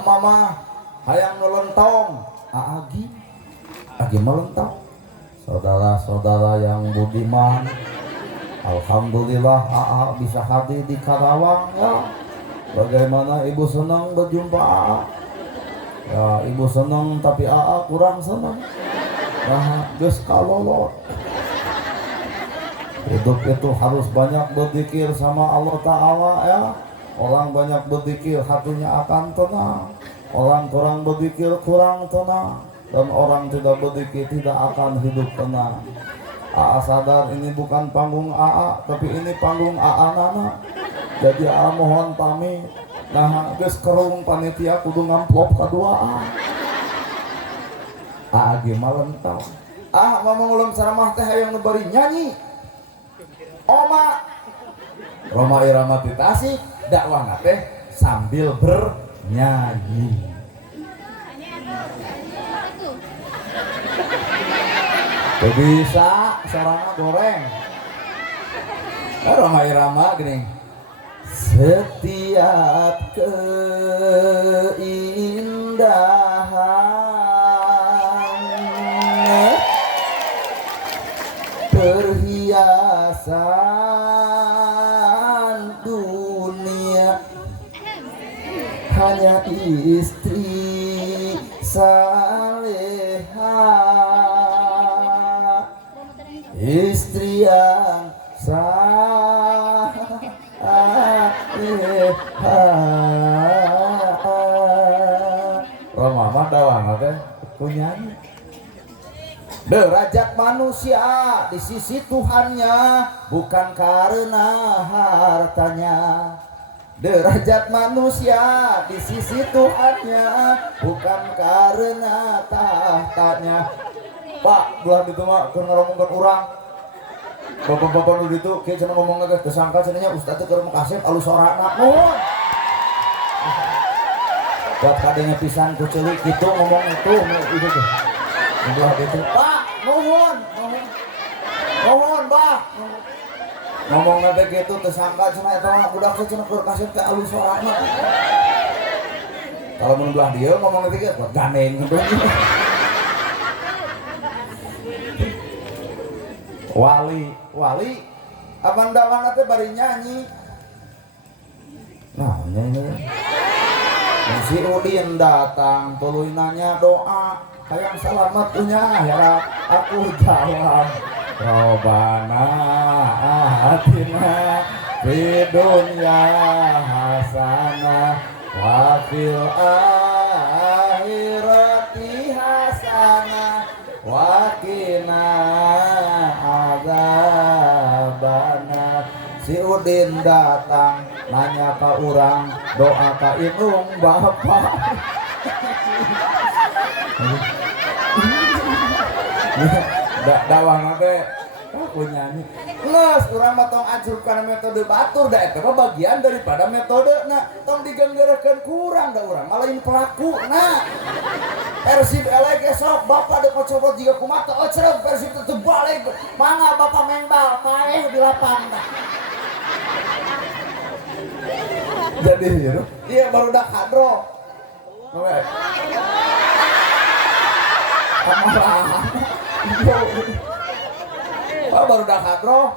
Mama hayang ngelontong Agi melentong. Saudara-saudara yang budiman, alhamdulillah Aa bisa hadir di Karawang ya. Bagaimana ibu senang berjumpa Aa? Ya ibu senang tapi Aa kurang senang. Nah geus kalolot. Hidup itu harus banyak berzikir sama Allah Ta'ala ya. Orang banyak berzikir hatinya akan tenang. Orang kurang berzikir kurang tenang. Dan orang tidak berzikir tidak akan hidup tenang. Aa sadar ini bukan panggung Aa, tapi ini panggung Aa Nana. Jadi Aa mohon pamit. Nah geus kerung panitia kudu ngamplop kadua Aa ge malentang. Mama ngulung ceramah teh hayang nu bari nyanyi. Oma Roma Irama di Tasik dakwah teh sambil bernyanyi. Tuh bisa sarana goreng. Roma Irama gini. Setiap keindahan perhiasan dunia hanya istri salehah, istri yang salehah. Roma mah dawang teh punya derajat manusia di sisi Tuhannya bukan karena hartanya. Derajat manusia di sisi Tuhannya bukan karena tahtanya. Pak belah ditu mah keur ngaromongkeun urang bapak-bapak nu ditu kieu cenah ngomong geus tersangka cenah ustaz teh keur makasep alus sorana nuhun buat kadenya pisan ku ceulik kitu ngomong itu tuh belah ditu Pak nuhun Bah ngomong nanti gitu tersangka cenah eta mah budak teh cenah keur kasep teh alus sorana kalau mun belah dia ngomong nanti gitu gandeng gitu wali amandawana teh bari nyanyi nah nyanyi si Udin datang tuluy nanya doa hayang selamat punya akhirat aku jawab Robana atina fid dunya hasanah wa fil akhirati hasanah wa qina adzabana. Si Udin datang nanya ka urang doa ka inung bapak dawang teh aku nyanyi geus urang mah tong ancurkan metode batur da eta mah bagian daripada metode na tong digenggeurekeun ku urang da urang mah lain pelaku na Persib elek esok bapak dek copot jiga kumaha teu cereuh Persib teu balik mangga bapak main bal paeh di lapangan jadi iya baru dak kadro baru dah kadro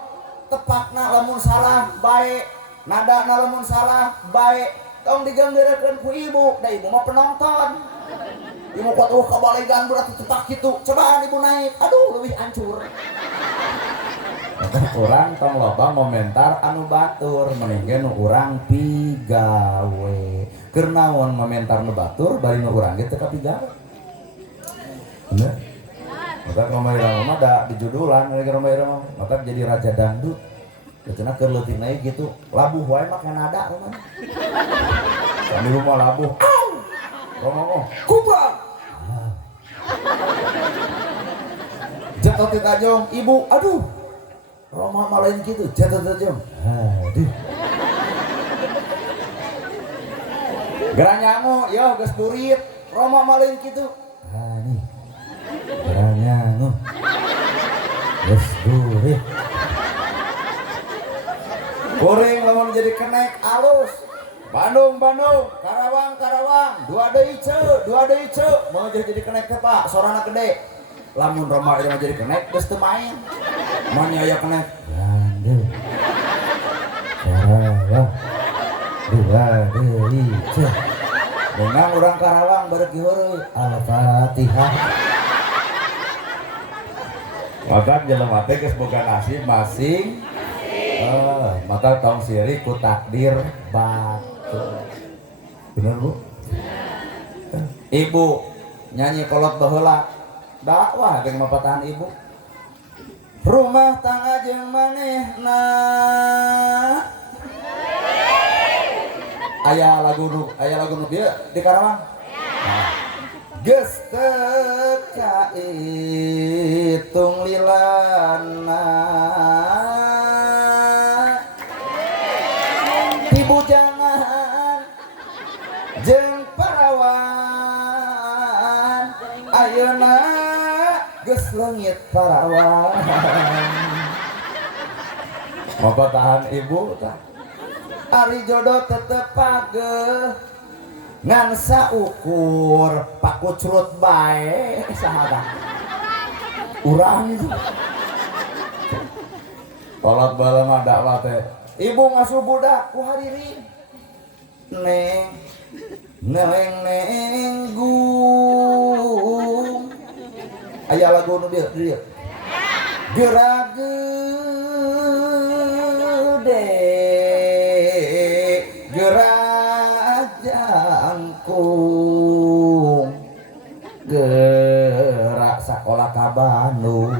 tepakna lamun salah baik nada lamun salah baik tong digenggeurekeun ku ibu da ibu mah penonton ibu kuat kabalegan budak tepak kitu cobaan ibu naik aduh leuwih hancur urang tong loba komentar anu batur meningge nu urang pigawe keur naon komentar nu batur bari nu urang ge teu kapigawe bener maka Roma Irama ada di judulan lagi Roma Irama maka jadi raja dangdut cenah keur leutik naik gitu labuh wae mah kan ada Roma di rumah labuh Roma mah kubrang jatuh ti tajong ibu aduh Roma mah lain gitu jatuh tajong aduh geranyangu yo geus burit Roma mah lain gitu nih geranyangu geus burit kuring lamun jadi kenek alus Bandung Karawang dua deui ceu mau jadi kenek teh Pak sorana gede lamun Roma itu jadi kenek geus teu main mun aya kenek Bandung Karawang dua deui ceu dengan urang Karawang bareki heureuy Al-Fatihah maka jelema teh geus boga nasib masing maka tong siri ku takdir batu bener Bu ibu nyanyi kolot baheula dakwah jeung mapatahan ibu rumah tangga jeung manehna aya lagu nu dieu di Karawang geus teu kaitung lilana ibu jangan jeung parawan ayeuna geus leungit parawan maka tahan ibu tah ari jodoh tetep pageuh ngan saukur pakucrut bae sahabat urang kolot bala mah dakwah teh ibu ngasuh budak ku hariri neng gung aya lagu nu dieu gerak gede gerak jangkung gerak sakola ka Bandung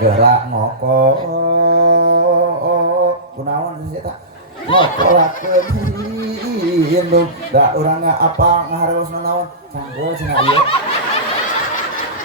gerak ngokok kunaon sih eta ngokolakeun indung da urang apa ngaharosna naon canggul cenah ieu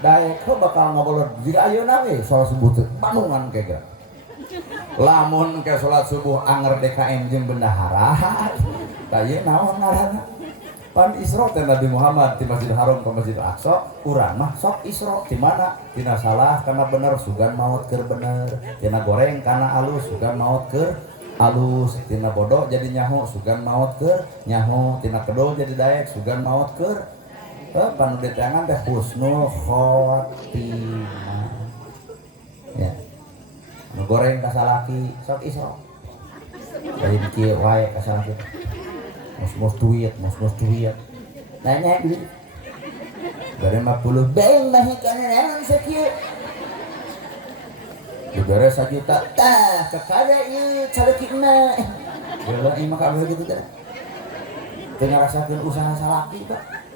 daek kok bakal ngobrol jika ayeuna we salat subuh teh bangungan kega lamun ke salat subuh anger DKM jeung bendahara da ieu naon ngaranna pan Isra teh Nabi Muhammad di Masjidil Haram ke Masjidil Aqsa urang mah sok Isra di mana tina salah kana bener sugan maot keur bener tina goreng kana alus sugan maot keur alus tina bodoh jadi nyaho sugan maot keur nyaho tina kedul jadi daek sugan maot keur panu detangan teh husnul khotimah ya nu goreng ka salaki sok Isra lain kieu wae ka salaki mos duit nanya duit dari 50 beng mah kana naon sakieu dibere 1 juta tah kakada ieu salaki mah geuleuh ieu mah kabeh gitu teh teu ngarasakeun usaha salaki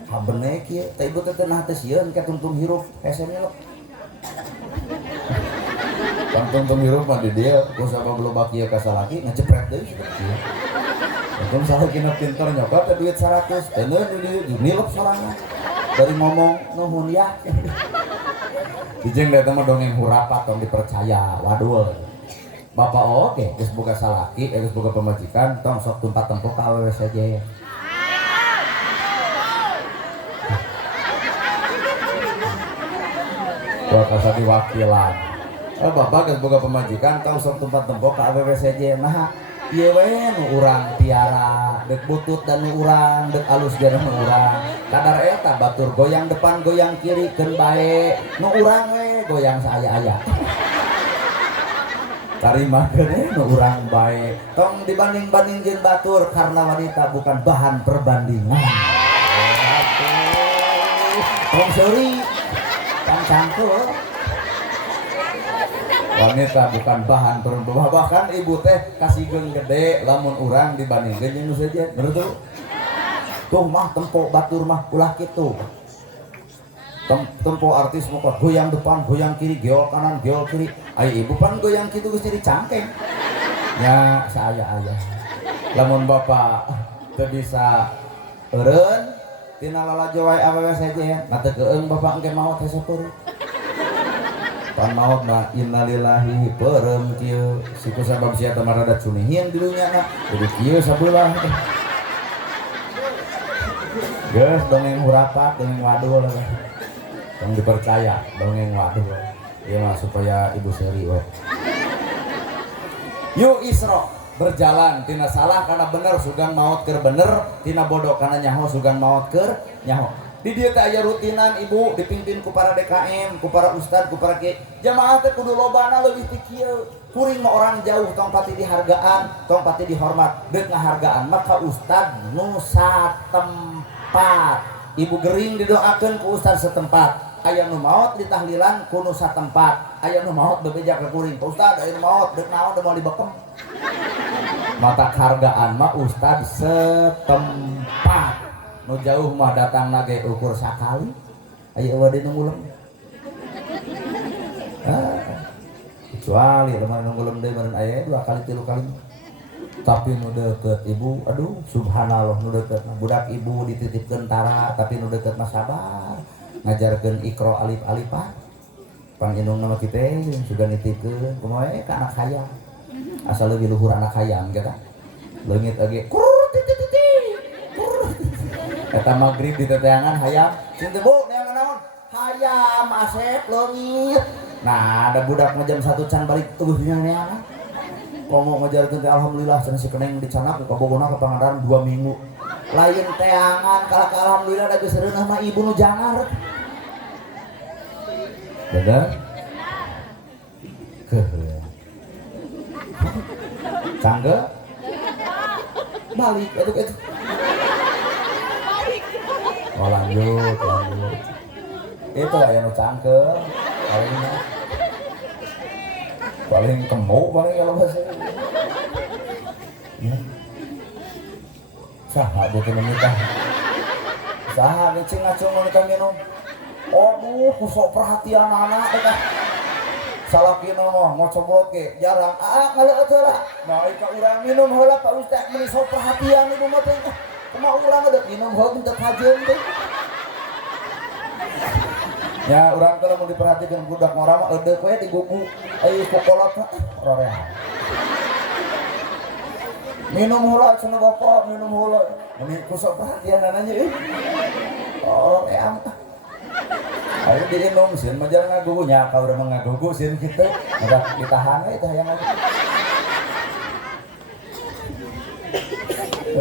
Pak bener kieu teh ibu teh tenah teh sieun ka tungtung hirup hese nyelep tungtung hirup mah di dieu ku sabab loba kieu ka salaki ngacepret deui kieu untung salakina pinter nyokot teh duit 100 teh di nilep sorangan dari ngomong nuhun ya dijeng da mah dongeng hurapat tong dipercaya waduh bapak oge geus boga salaki geus boga pamajikan tong sok tumpat tempo ka awewe saja kasa diwakilan bapak geus boga pemajikan tong sok tempat tempo ka awewe saja nah ieu we nu urang tiara dek butut dan nu urang dek alus jeung nu urang kadar eta batur goyang depan goyang kiri keun bae nu urang we goyang saaya-aya tarimakeun nu urang bae tong dibanding-banding jeung batur karena wanita bukan bahan perbandingan tong seuri tong cangkul wanita bukan bahan perempuan bahkan ibu teh kasihkeun gede lamun urang dibandingkeun jeung nu sejen bener tuh mah tempo batur mah ulah kitu tempo artis mah goyang depan goyang kiri geol kanan geol kiri ai ibu pan goyang kitu geus jadi cangkeng nya saaya-aya lamun bapak teu bisa eureun tina lalajo wae awewe sejen na teu keung bapak engke maot hese peureum pan maot mah innalillahi peureum kieu siku sabab sia teh marada cunihin di dunyana jadi kieu sabelah geus dongeng hurapat dongeng wadul yang dipercaya dongeng wadul ieu mah supaya ibu seri we yuk Isra berjalan tina salah kana bener sugan maot keur bener tina bodoh kana nyaho sugan maot keur nyaho di dieu teh aya rutinan ibu dipimpin ku para DKM ku para ustad ku para kiai jamaah teh kudu lobana leuwih ti kieu kuring mah orang jauh tong pati dihargaan tong pati dihormat deuk ngahargaan maka ustad nu satempat ibu gering didoakeun ku ustad setempat aya nu maot ditahlilan ku nu satempat aya nu maot bebeja ka kuring ku ustad aya nu maot deuk naon deuk moal dibekem mata hargaan mah ustad setempat nu jauh mah datang nage ukur sakali aya wadi nu ngulem kecuali lemah nu ngulem deui meureun aya 2 kali 3 kali tapi nu deukeut ibu aduh subhanallah nu deukeut budak ibu dititipkeun tara tapi nu deukeut mah sabar ngajarkeun iqra alif alifan panginung nama kitu sudah nitipkeun kumaha ka anak hayam asal leuwih luhur anak hayam kita leungit age eta magrib di teteangan hayam cinta bu neangan naon hayam asep leungit nah ada budak ngejam 1 can balik tubuh neangan komo ngajarkeun teh alhamdulillah cenah si keneng dicanak ka bogona ka Pangandaran 2 minggu lain teangan kalak alhamdulillah da geus reunah mah ibu nu jangar bener cangge balik itu oh lanjut itu lah yang cangkel paling temu paling kalau bahasa ya saha bukan menikah saha ngecing ngacung menikah minum aduh kusok perhatian anak dekat salakina mah mau coba ke jarang ngaleut heula baik ka urang minum heula Pak Ustaz meuni sok perhatian ibu mah teh kumaha urang ada minum heula teu kajeun teh Ya orang kalau mau diperhatikan budak orang mah eudeuh we digugu aya kokolot roreang. Minum heula cenah bapak, minum heula. Mun kusok perhatian nanya euy. Oh, eang. Ayo diinum sieun mah jangan ngagugu nya ka urang mah ngagugu sieun kitu. Ada ditahan we tah hayang aja.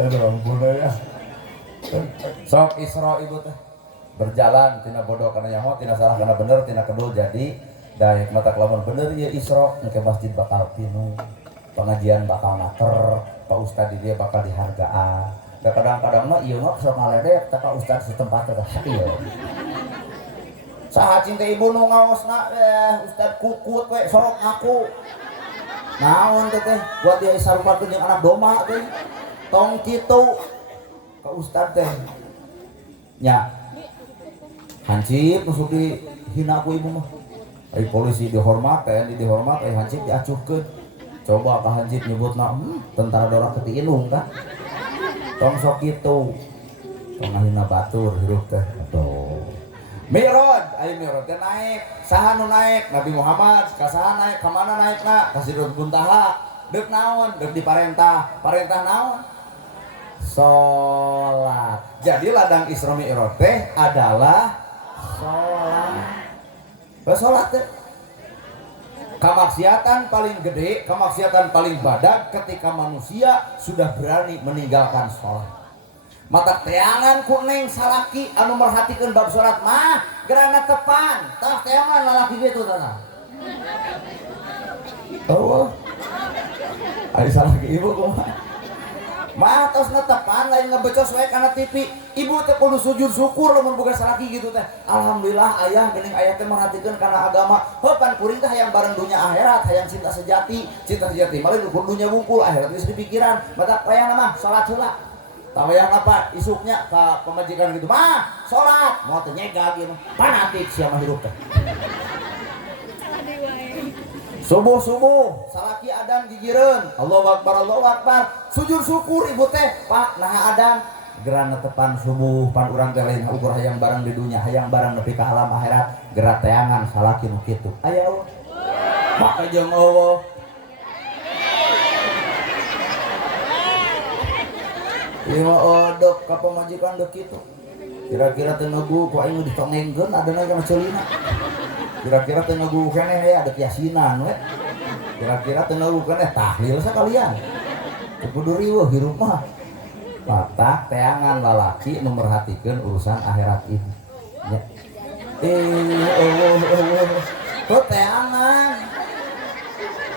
Aduh ampun ya. Sok Isra ibu teh. Berjalan tina bodoh kana nyaho tina salah kana bener tina kedul jadi daek mata lamun bener ieu Isra engke masjid bakal pinu pengajian bakal naker Pak Ustad di dia bakal dihargaan da kadang-kadang mah ieu mah sok ngaledek teh Pak Ustad setempat teh ieu saha cinta ibu nu ngaosna Ustad kukut we sok ngaku naon teh buat dia sarupakeun jeung anak domba teh tong kitu Pak Ustad teh nya hansip nusuk dihina ku ibu mah ai polisi dihormat dihormat ai hansip diacuhkeun coba ka hansip nyebutna tentara dora keti inung kan tong sok kitu tong ngahina batur hirup teh atuh Mi'raj ai Mi'raj teh naik saha nu naik Nabi Muhammad ka saha naik ka mana naikna ka Sidratul Muntaha deuk naon deuk diparentah naon sholat jadi ladang Isra Mi'raj teh adalah sholat teh kemaksiatan paling gede kemaksiatan paling badak ketika manusia sudah berani meninggalkan sholat mata teangan kuning salaki anu merhatikeun bab sholat mah gerana tepan tah teangan lalaki gitu tanah oh ari salaki ibu kumaha mah tos netepan lain ngebecos we kana TV ibu teh kudu sujud syukur lamun boga salaki gitu teh alhamdulillah ayah geuning aya teh merhatikeun kana agama heupan kuring teh hayang bareng dunya akhirat hayang cinta sejati mali kudu dunya bungkul akhirat geus di pikiran mata wayang mah salat heula tah wayang apa isuknya ka pemajikan gitu mah salat moal teh nyegah ieu mah fanatik sia mah hirup teh subuh salaki adan gigireun Allahu Akbar sujud syukur ibu teh Pak nah adan gerana tepan subuh pan urang teh lain ukur hayang barang di dunya hayang barang nepi ka alam akhirat gerak teangan salaki nu kitu aya Allah maka jeung Allah ieu odok ka pamajikan deuk kitu kira-kira teu ngeugu ku aing ditongengkeun adana kana ceulina kira-kira teu ngeugu keneh ya ada yasinan we kira-kira teu ngeugu keneh tahlil sakalian kudu riweuh hirup mah mata teangan lalaki nu merhatikeun urusan akhirat ini nya tuh teangan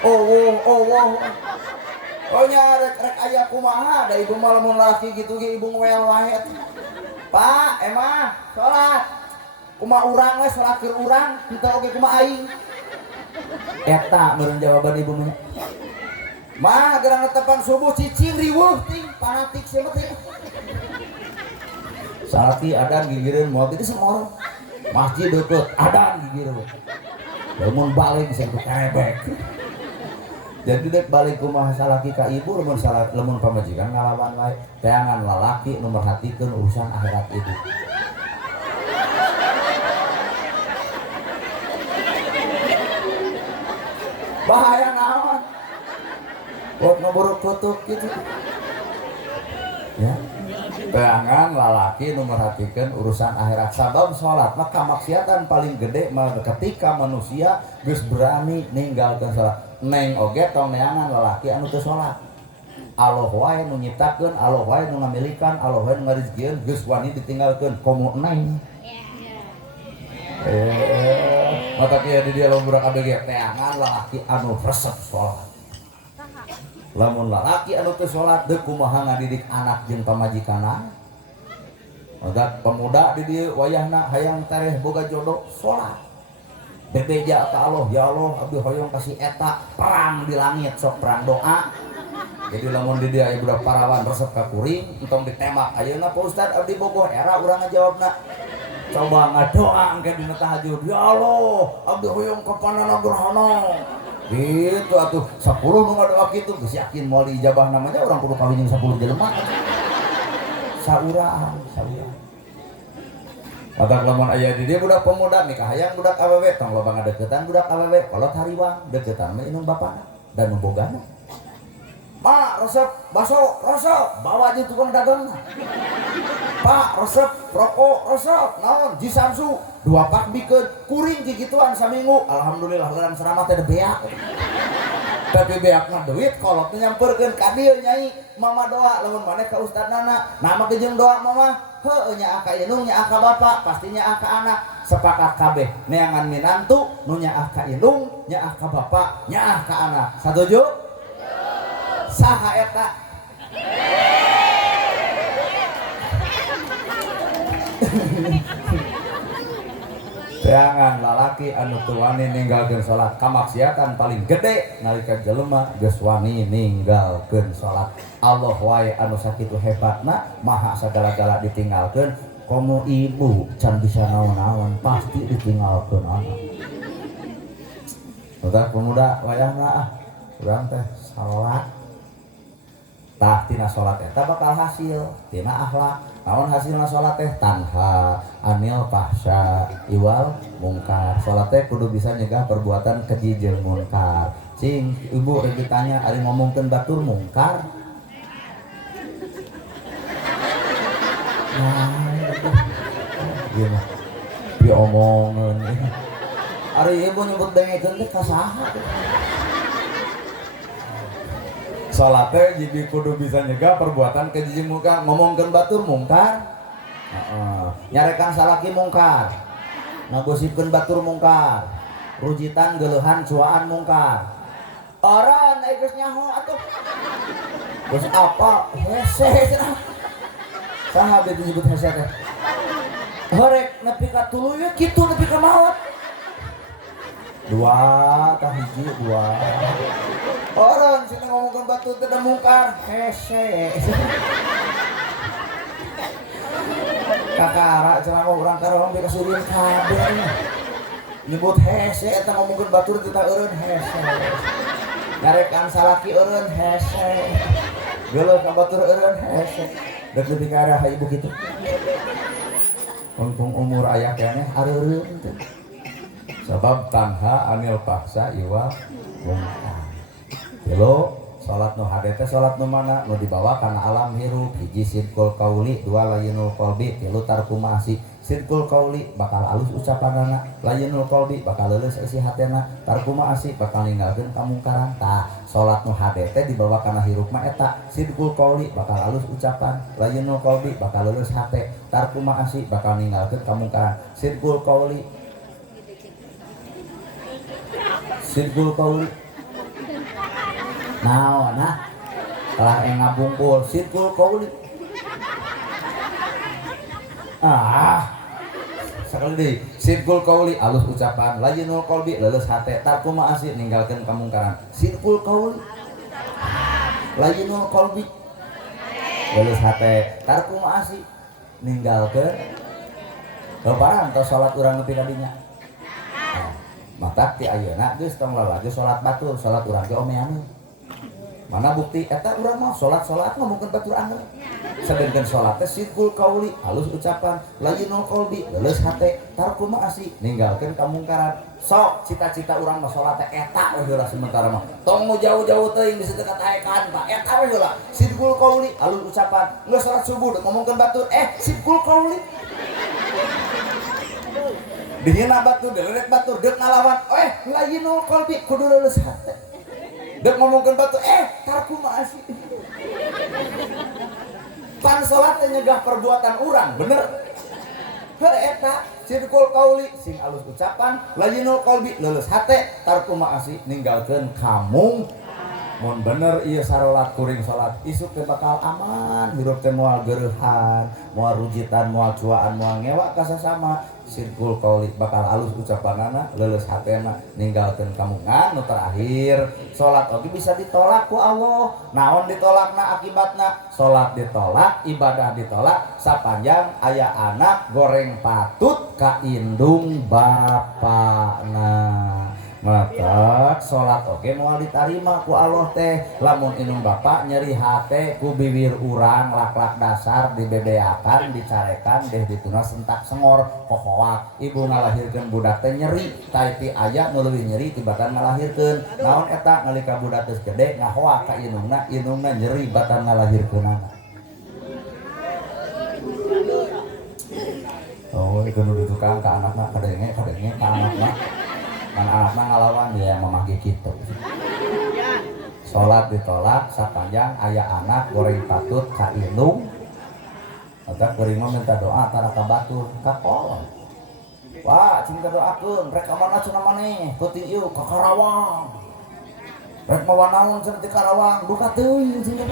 oh nya rek aya kumaha da ibu mah lamun lalaki gitu ge ibu ngewel wae Pak emah salat kumaha urang we salat keur urang kita oge kumaha aing eta meureun jawaban ibu mah gerang netepan subuh cicing riweuh ting fanatik sia mah teh salati adan gigireun moal teh semua masjid deukeut adan gigireun lamun balik bisa kerebek jadi dek balik kumaha salaki ka ibu lamun pamajikan ngalawan wae teangan lalaki nu merhatikeun urusan akhirat ibu bahaya naon buat ngeburuk kutuk gitu ya teangan lalaki nu merhatikeun urusan akhirat sabab salat mah kamaksiatan paling gede mah ketika manusia geus berani ninggalkeun salat neng oge tong neangan lalaki anu teu salat Allah wae nu nyiptakeun Allah wae nu ngamilikan Allah wae nu ngarizkieun geus wani ditinggalkeun komo neng mata kieu di dia lamun budak abg teangan lalaki anu resep salat lamun lalaki anu teu salat deuk kumaha ngadidik anak jeung pamajikanna odak pemuda di dieu wayahna hayang tareh boga jodoh salat bebeja ka Allah ya Allah abdi hoyong kasih eta perang di langit sok perang doa jadi lamun di dia aya budak parawan resep ka kuring entong ditembak ayeuna Pak Ustad abdi bogoh era urang ngajawabna coba ngadoa engke dina tahajud ya Allah abdi hoyong ka panana gerhana gitu atuh 10 nu ngadoa kitu geus yakin moal diijabah namanya urang kudu kawin jeung 10 jelema saurang Otak lamun aya di dia budak pemuda nikah hayang budak awewe tong loba ngadeukeutan budak awewe kolot hariwang deukeutan mah inung bapana dan nu bogana. Pak resep baso resep bawa aja tukang dagang. Pak resep rokok resep naon Ji Samsu 2 pak bikeun kuring kikituan saminggu alhamdulillah leran seramat teh beak. Tapi beak mah duit kolot nyamperkeun ka dieu nyai mama doa lamun maneh ka ustadna nama jeung doa mama heuh nya ka indung nya ka bapak pastinya ka anak sepakat kabeh neangan minantu nu nya ka indung nya ka bapak nya ka anak satuju saha eta teangan lalaki anu teu wani ninggalkeun salat kamaksiatan paling gede nalika jelema geus wani ninggalkeun salat. Allah wae anu sakitu hebatna maha sagala-gala ditinggalkeun komo ibu can bisa naon-naon pasti ditinggalkeun anak. Udah pemuda wayahna urang teh salat tah tina salat eta bakal hasil tina akhlak. Naon hasilna salat teh tanha anil fahsya iwal mungkar. Salat teh kudu bisa nyegah perbuatan keji jeung mungkar. Cing ibu rek ditanya ari ngomongkeun batur mungkar. Nah, gimana? Diomongeun. Ari ibu nyebut dengekeun teh ka saha? Salat teh jadi kudu bisa nyegah perbuatan keji jeung mungkar. Ngomongkeun batur mungkar. Nyarekan salaki mungkar. Ngagosipkeun batur mungkar. Rujitan geuleuhan cuaan mungkar. Orang geus nyaho atuh. Geus apa? Hese cenah. Saha beuh disebut hese teh? Horek nepi ka tuluy we kitu nepi ka maot. 2 tah hiji 2. Orang sini ngomongkan batu tidak mungkar hese kakara cenah mau urang karong di kasulian kabeh nyebut hese eta ngomongkan batu kita eureun hese ngarekan salaki eureun hese geuleuh ka batur eureun hese deuk leuwih ka arah ibu kitu untung umur aya keneh areureun teh sabab tanha anil paksa iwa mungkar. Helo, salat nu hade teh salat nu mana nu dibawa kana alam hirup. Hiji sidqul qauli, 2 layyinul qalbi, 3 tarku ma'asi. Sidqul qauli bakal alus ucapanana, layyinul qalbi bakal leuleus isi hatena, tarku ma'asi bakal ninggalkeun kamungkaran. Tah, salat nu hade teh dibawa kana hirup mah eta. Sidqul qauli bakal alus ucapan, layyinul qalbi bakal leuleus hate, tarku ma'asi bakal ninggalkeun kamungkaran. Sidqul qauli naon lah ngabungkul sidqul qauli sakali deui sidqul qauli alus ucapan layyinul qalbi leuleus hate tarku ma'asi ninggalkeun kamungkaran. Sidqul qauli layyinul qalbi leuleus hate tarku ma'asi ninggalkeun lobarang tos salat urang nepi ka dinya. Mata ti ayeuna geus tong lalaki salat batur salat urang ge omeaneun. Mana bukti eta urang mah salat ngomongkeun batur angel. Sedengkeun salat teh sidqul qauli halus ucapan layyinul qalbi leuleus hate tarku ma'asi ninggalkeun kamungkaran. Sok cita-cita urang mah salat teh eta we heula sementara mah. Tong jauh-jauh teuing bisa teu kataekan Pak eta we heula sidqul qauli halus ucapan geus salat subuh ngomongkeun batur sidqul qauli. Dihina batur delek batur deuk ngalawan layyinul qalbi kudu leuleus hate. Dek ngomongkeun batu tarku ma'asi. Pan salat nyegah perbuatan urang bener. Heuh eta sidqul qauli sing alus ucapan layyinul qalbi leuleus hate tarku ma'asi ninggalkeun kamung. Mun bener ieu sarolat kuring salat isuk teh bakal aman hirup teh moal geureuhan moal rujitan moal cuaan moal ngewa ka sasama. Sidqul qauli bakal alus ucapanana leuleus hatena ninggalkeun kamungan. Nu terakhir salat oge bisa ditolak ku Allah. Naon ditolakna akibatna? Salat ditolak, ibadah ditolak sapanjang aya anak goreng patut ka indung bapana. matak salat oge moal ditarima ku Allah teh lamun inung bapak nyeri hate ku bibir urang lak-lak dasar dibebeakan dicarekan deh dituna sentak sengor kohoak ibu ngalahirkeun budak teh nyeri tapi aya nu leuwih nyeri tibatan ngalahirkeun naon eta nalika budak geus gede ngahoak ka inungna nyeri batan ngalahirkeunana. Oh itu nu tukang ka anakna kadenge ka anakna anak-anak ngalawan dia memaki gitu. Sholat ditolak sapanjang ayah anak goreng patut ka indung maka goreng minta doa tara ka batur ka kolot. Wah cinta doakeun rek mana cenah maneh kuting ieu ka Karawang rek mawa naon cenah ti Karawang duka teuing cenah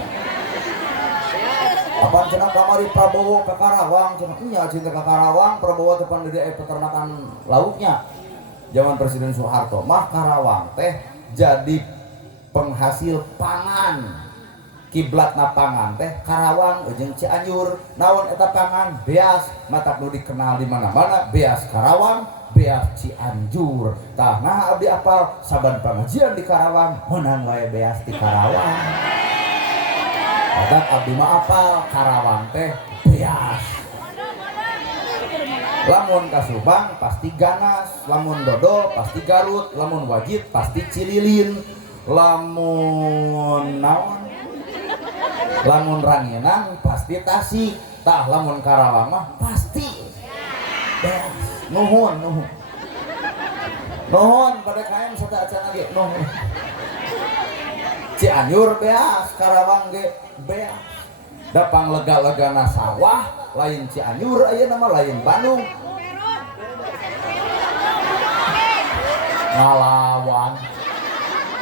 apaan cenah kamari Prabowo ka Karawang cenah nya cinta ka Karawang Prabowo teh pan di peternakan lauknya zaman Presiden Soeharto mah Karawang teh jadi penghasil pangan kiblatna pangan teh Karawang jeung Cianjur naon eta pangan beas matak nu dikenal di mana-mana beas Karawang beas Cianjur tah nah abdi apal saban pangajian di Karawang meunang wae beas di Karawang matak abdi mah apal Karawang teh beas. Lamun ka Subang pasti ganas, lamun dodol pasti Garut, lamun wajib pasti Cililin, lamun naon, lamun Ranginang pasti Tasik, tah lamun Karawang mah pasti beas. Nuhun pada kaem sata acan lagi nuhun. Cianjur beas, Karawang ge beas. Dapang lega-legana sawah lain Cianjur aya nama lain Bandung ngalawan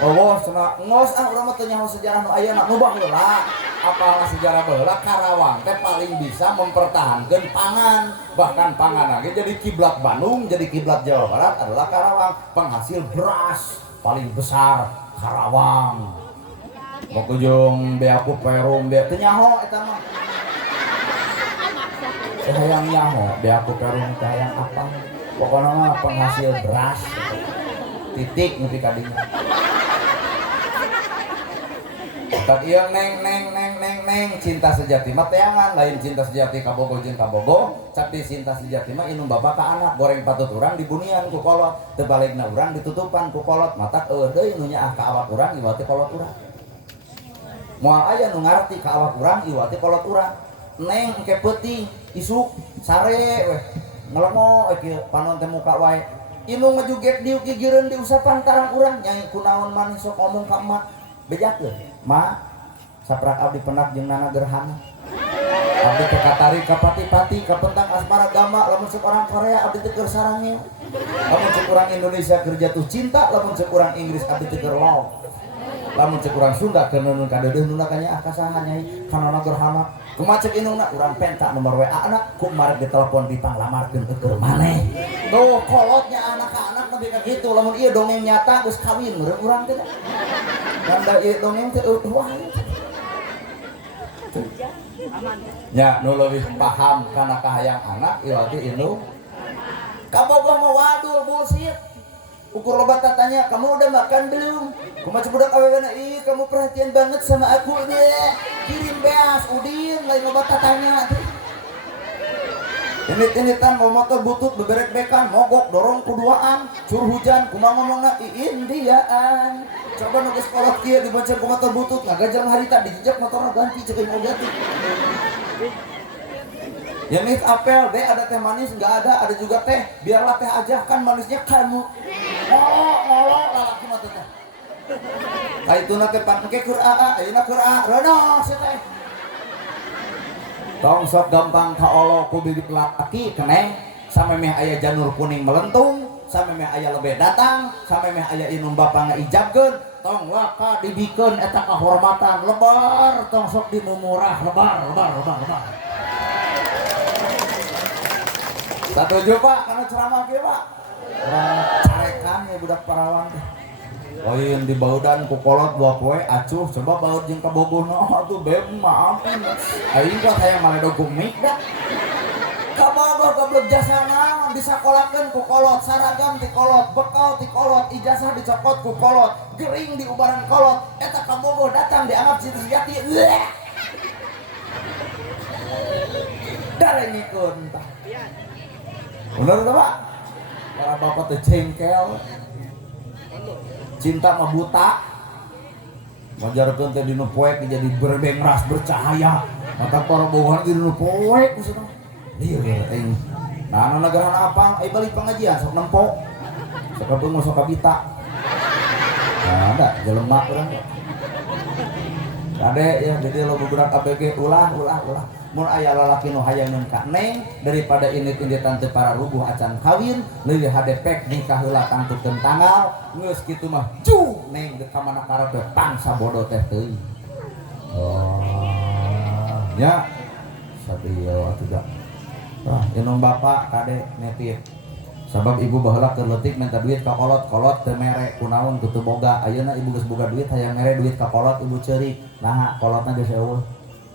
oh cenah ngos urang mah teu nyaho sejarah nu aya nu baheula apalna sejarah baheula Karawang teh paling bisa mempertahankan pangan bahkan pangan lagi jadi kiblat Bandung jadi kiblat Jawa Barat adalah Karawang penghasil beras paling besar Karawang mau kujung beaku perum bea teu nyaho eta mah hayang nyaho beaku perum teh hayang apa pokona mah penghasil beras titik nepi ka dinya tak ieu neng cinta sejati mah teangan lain cinta sejati ka bogo jeung ka bogo tapi cinta sejati mah inung bapak ka anak goreng patut urang dibunian ku kolot teu balikna urang ditutupan ku kolot matak deui nu nyaah ka awak urang ieu teh kolot urang moal aya nu ngarti ka awak urang ieu teh kolot urang neng ke peuting isuk sare weh ngelengo kieu panon teh muka wae inung ngajuget diuk gigireun di usapan tarang urang nyai kunaon maneh sok ngomong ka emak bejakeun ma saprak abdi penak jeung nana gerhana abdi teh katari ka pati-pati ka pentang asmara gama lamun ceuk orang Korea abdi teh keur sarangnya lamun ceuk urang Indonesia keur jatuh cinta lamun ceuk urang Inggris abdi teh keur love lamun ceuk urang Sunda keur neunun ka deudeuh nu kanya akasaha nyai kana gerhana kumaha ceuk inungna urang penta nomor WA na ku marek ditelepon dipanglamarkeun keur maneh tuh kolotnya anak-anak lebih ka kitu lamun ieu dongeng nyata geus kawin meureun urang teh dan da ieu dongeng teh wah nya nu leuwih paham kana kahayang anak ieu teh indung kabogoh mah wadul bullshit ukur loba tanya kamu udah makan belum kumaha budak awewena ih kamu perhatian banget sama aku deh kirim beas udin lain loba tanya ini-initan mau motor butut beberek-bekan mogok dorong kuduaan curah hujan kumaha ngomongna iin diaan coba nu geus kolot kieu dibancer ku motor butut ngagajalan harita dijejak motorna ganti ceuk mau ganti ya nih apel deh ada teh manis nggak ada juga teh biarlah teh aja kan manisnya kamu ngolok lalaki mah teh ka ituna teh pangke keur ayeuna keur reuno sia teh tong sok gampang kaolo ku bibit laki keneng samemeh aya janur kuning melentung samemeh aya lebe datang samemeh aya inung bapa ngaijabkeun tong laka dibikeun eta kahormatan lebar tong sok dimumurah lebar Satuju Pak, karena ceramah kieu Pak. Carekan ya budak Parawan teh. Lain di baudan ku kolot buah poe acuh coba baut jeung ka bogohna atuh beb maafin. Aing kok hayang maledog mik dah. Ka bogoh goblok jasa naon urang disakolakeun ku kolot, saragam ti kolot, bekal ti kolot, ijazah dicokot ku kolot, gering di ubaran kolot, eta kabogoh datang dianggap situ sejati. Darengikeun tah. Bener tah Pak? Para bapak teh jengkel. Cinta mah buta. Ngajarkeun teh dina poek jadi berbengras bercahaya. Mata para bogohan dina poek maksudna. Lieur aing. Nah, negara apa? Ai balik pengajian sok nempo. Sok beung sok kabita. Nah, ada jelema urang. Kade ya jadi lo budak ABG ulah. Mun aya lalaki nu hayang ka neng daripada indit-inditan teu para rubuh acan kawin leuwih hade pek nikah heula tangtukeun tanggal geus kitu mah ju neng dek ka mana karep tang sabodo teh teuing. Oh. Ya. Sabieu atuh da. Tah inung bapak kade netit. Sabab ibu baheula keur leutik minta duit ka kolot teu mere kunaon teu boga. Ayeuna ibu geus boga duit hayang mere duit ka kolot ibu ceurik. Nah, kolotna geus eueuh.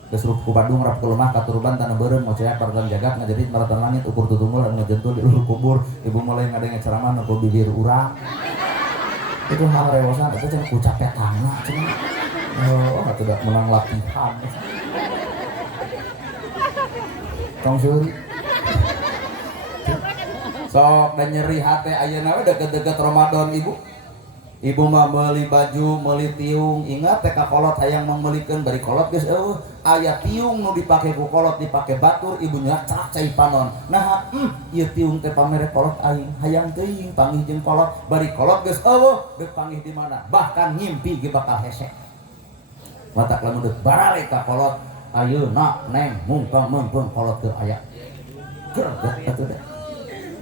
Geus ku Bandung rap ke lemah katuruban tanah beureum moceak paratan jagat ngajerit maratan langit ukur tutunggul anu ngajentul di ulu kubur. Ibu mulai ngadenge ceramah nu ku bibir urang. Itu hal rewosan eta cenah ku capek tanah cenah. Oh, atuh da menang latihan. Tong seuri. Sok da nyeri hate ayeuna we deket-deket Ramadan ibu. Ibu mah meuli baju, meuli tiung, ingat teh ka kolot hayang meulikeun bari kolot geus eueuh. Aya tiung nu dipake ku kolot dipake batur, ibu nya cak cai panon. Nah, ieu tiung teh pamere kolot aing, hayang teuing panggih jeung kolot, bari kolot geus eueuh, deuk panggih di mana? Bahkan ngimpi ge bakal hese. Matak lamun deuk barale ka kolot, ayeuna neng mungkang mun kolot teu aya. Greget atuh deh.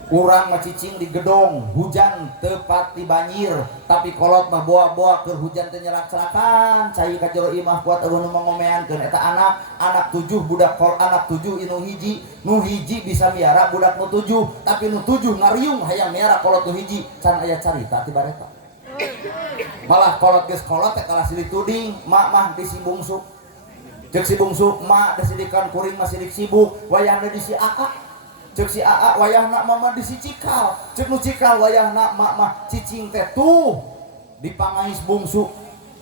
Urang mah cicing di gedong, hujan tepat di banjir, tapi kolot mah boa-boa keur hujan teh nyelak-celakan, cai ka jero imah kuat eueuh nu ngomeankeun eta anak 7 budak anak 7 inu hiji, nu hiji bisa miara budak nu 7, tapi nu 7 ngariung hayang miara kolot nu hiji, can aya carita ti bareta. Malah kolot geus kolot teh kalah silih tuding, mak mah di si bungsu. Ceuk si bungsu mak dasidikan kuring masih sibuk, wayahna di si aa. Cek si aa wayahna mama di si cikal, cek nu cikal wayahna mak mah cicing teh tuh dipangais bungsu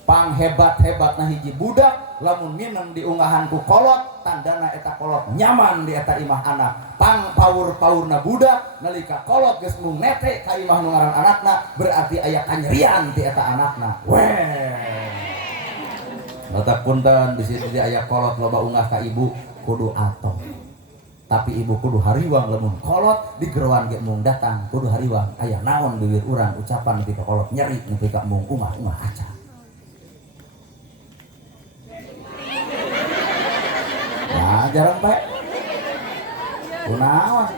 pang hebat-hebatna hiji budak lamun mineng diunggahan ku kolot tandana eta kolot nyaman di eta imah anak pang paur-paurna budak nalika kolot geus mung nete ka imah nu ngaran anakna berarti aya kanyerian di eta anakna. Weh mata punten di situ aya kolot loba unggah ka ibu kudu atom. Tapi ibu kudu hariwang lamun kolot di gerowan ge mung datang kudu hariwang aya naon bibir urang ucapan nepi ka kolot nyeri nepi ka mung umah-umah aca. Nah jarang bae kunaon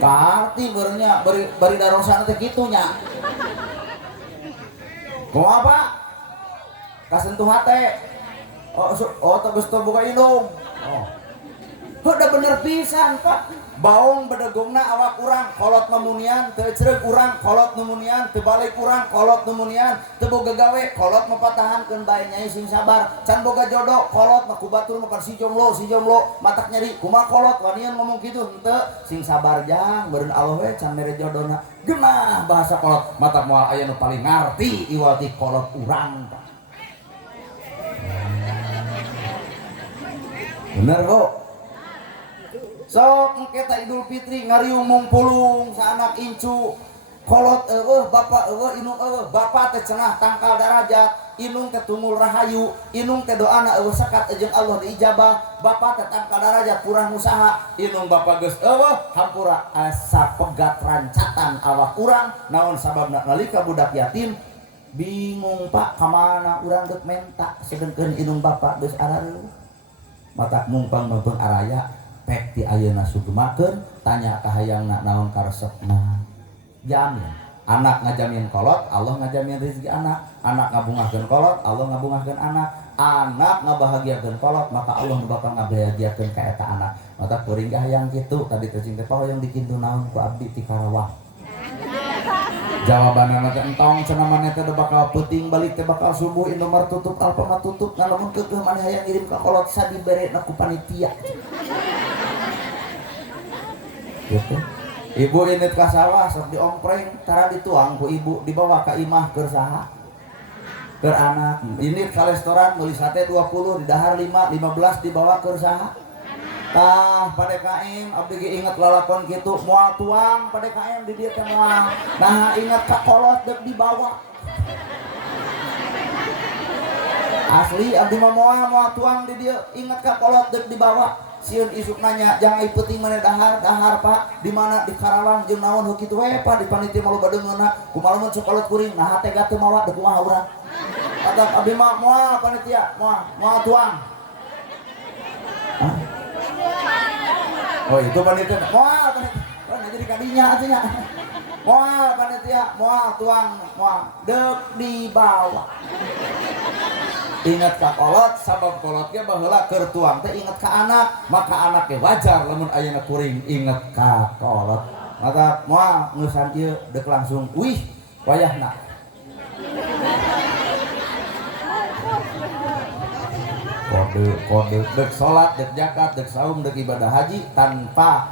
karti beurnya bari darosana teh kitu nya kumaha Pak kasentuh hate oh tegas teu boga indung oh udah bener pisan Pak. Baung bedegungna awak urang kolot memunian teu cereug urang kolot memunian teu balik urang kolot memunian teu boga gawe kolot mapatahankeun bae nyai sing sabar can boga jodoh kolot mah ku batur mah si jomblo matak nyeri kumaha kolot wanian ngomong kitu henteu sing sabar jang beureun Allah we can mere jodohna geunah bahasa kolot matak moal aya nu paling ngarti iwati kolot urang Pak. Bener kok. Sok engke ta Idul Fitri ngariung mung pulung saanak incu kolot eueuh bapak eueuh inung eueuh bapak teh cenah tangkal darajat inung teh tumul rahayu inung teh doana eueuh sakat jeung Allah diijabah bapak teh tangkal darajat kurang usaha inung bapak geus eueuh hampura asa pegat rancatan awak urang naon sababna nalika budak yatim bingung Pak kamana urang geus menta sedengkeun inung bapak geus arareuh matak mungpang meupeung araya pek ti ayeuna sugemakeun tanya ka hayangna naon karesepna jamin anak ngajamin kolot Allah ngajamin rezeki anak ngabungahkeun kolot Allah ngabungahkeun anak ngabahagiakeun kolot maka Allah bakal ngabahagiakeun ka eta anak mata kuring hayang kitu tadi teh cing teh hoyong dikintu naon ku abdi ti Karawang jawabanna teh entong cenah maneh teh bakal peuting balik teh bakal subuh Indomart tutup Alfamart tutup ngalamun keukeuh maneh hayang ngirim ka kolot sadibere ku panitia. gitu. Ibu ini ka sawah sok diompreng tara dituang ku ibu dibawa ka imah keur saha keur anak ini ka restoran meuli sate 20 di dahar 5 15 dibawa keur saha tah pada kaim abdi ge inget lalakon kitu moal tuang pada kaim di dieu teh moal nah inget ka kolot deuk dibawa asli abdi mah moal tuang di dieu inget ka kolot deuk dibawa sieun isuk nanya jangan iputing mana dahar pak di mana di Karawang jeung naon heuh kitu we pak di panitia malu badeungeuna kumaha mun cokolot kuring nah tega teu mawa deuk kumaha urang atak abdi mah moal panitia moal tuang oh itu panitia moal panitia oh jadi kadinya atunya moal panitia moal tuang moal deuk dibawa ingat ka kolot sabab kolot ge baheula keur tuang teh inget ka anak maka anak ge wajar lamun ayeuna kuring inget ka kolot maka moal ngeusan ieu deuk langsung wih wayahna kode deuk salat deuk zakat deuk saum deuk ibadah haji tanpa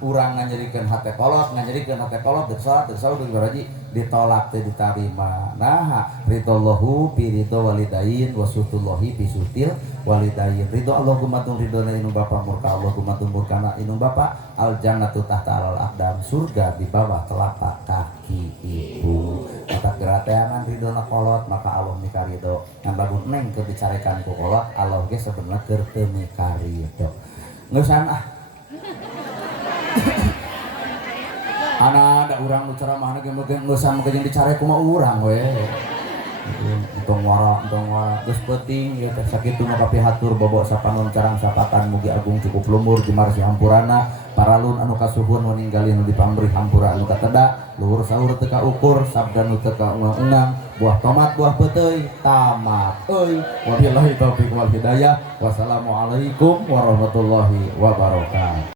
urang nganyerikeun hate kolot deuk salat deuk saum deuk ibadah haji ditolak teh ditarima nah ridallahu fi ridho walidain wa sutullahi fi sutil walidain ridho Allah gumantung ridona inung bapa murka Allah gumantung murkana inung bapa al jannatu tahta al aqdam surga di bawah telapak kaki ibu maka gerateangan ridona kolot maka Allah mika ridho ngan lamun neng keur dicarekan ku kolot Allah ge sebenarnya keur teu mika ridho ngeusan anak ada urang nu ceramahna ge geus sama jeung dicare kumaha urang we entong wara geus peuting ieu teh sakitu mah kapihatur bobo sapanon carang sapatan mugi agung cukup lumur jemar si hampurana paralun anu kasuhun waninggali anu dipamberi hampura anu kateda luhur sahur teu kaukur sabda nu teu kaungang buah tomat buah peuteuy tamat euy wabillahi taufiq wal hidayah wassalamualaikum warahmatullahi wabarakatuh.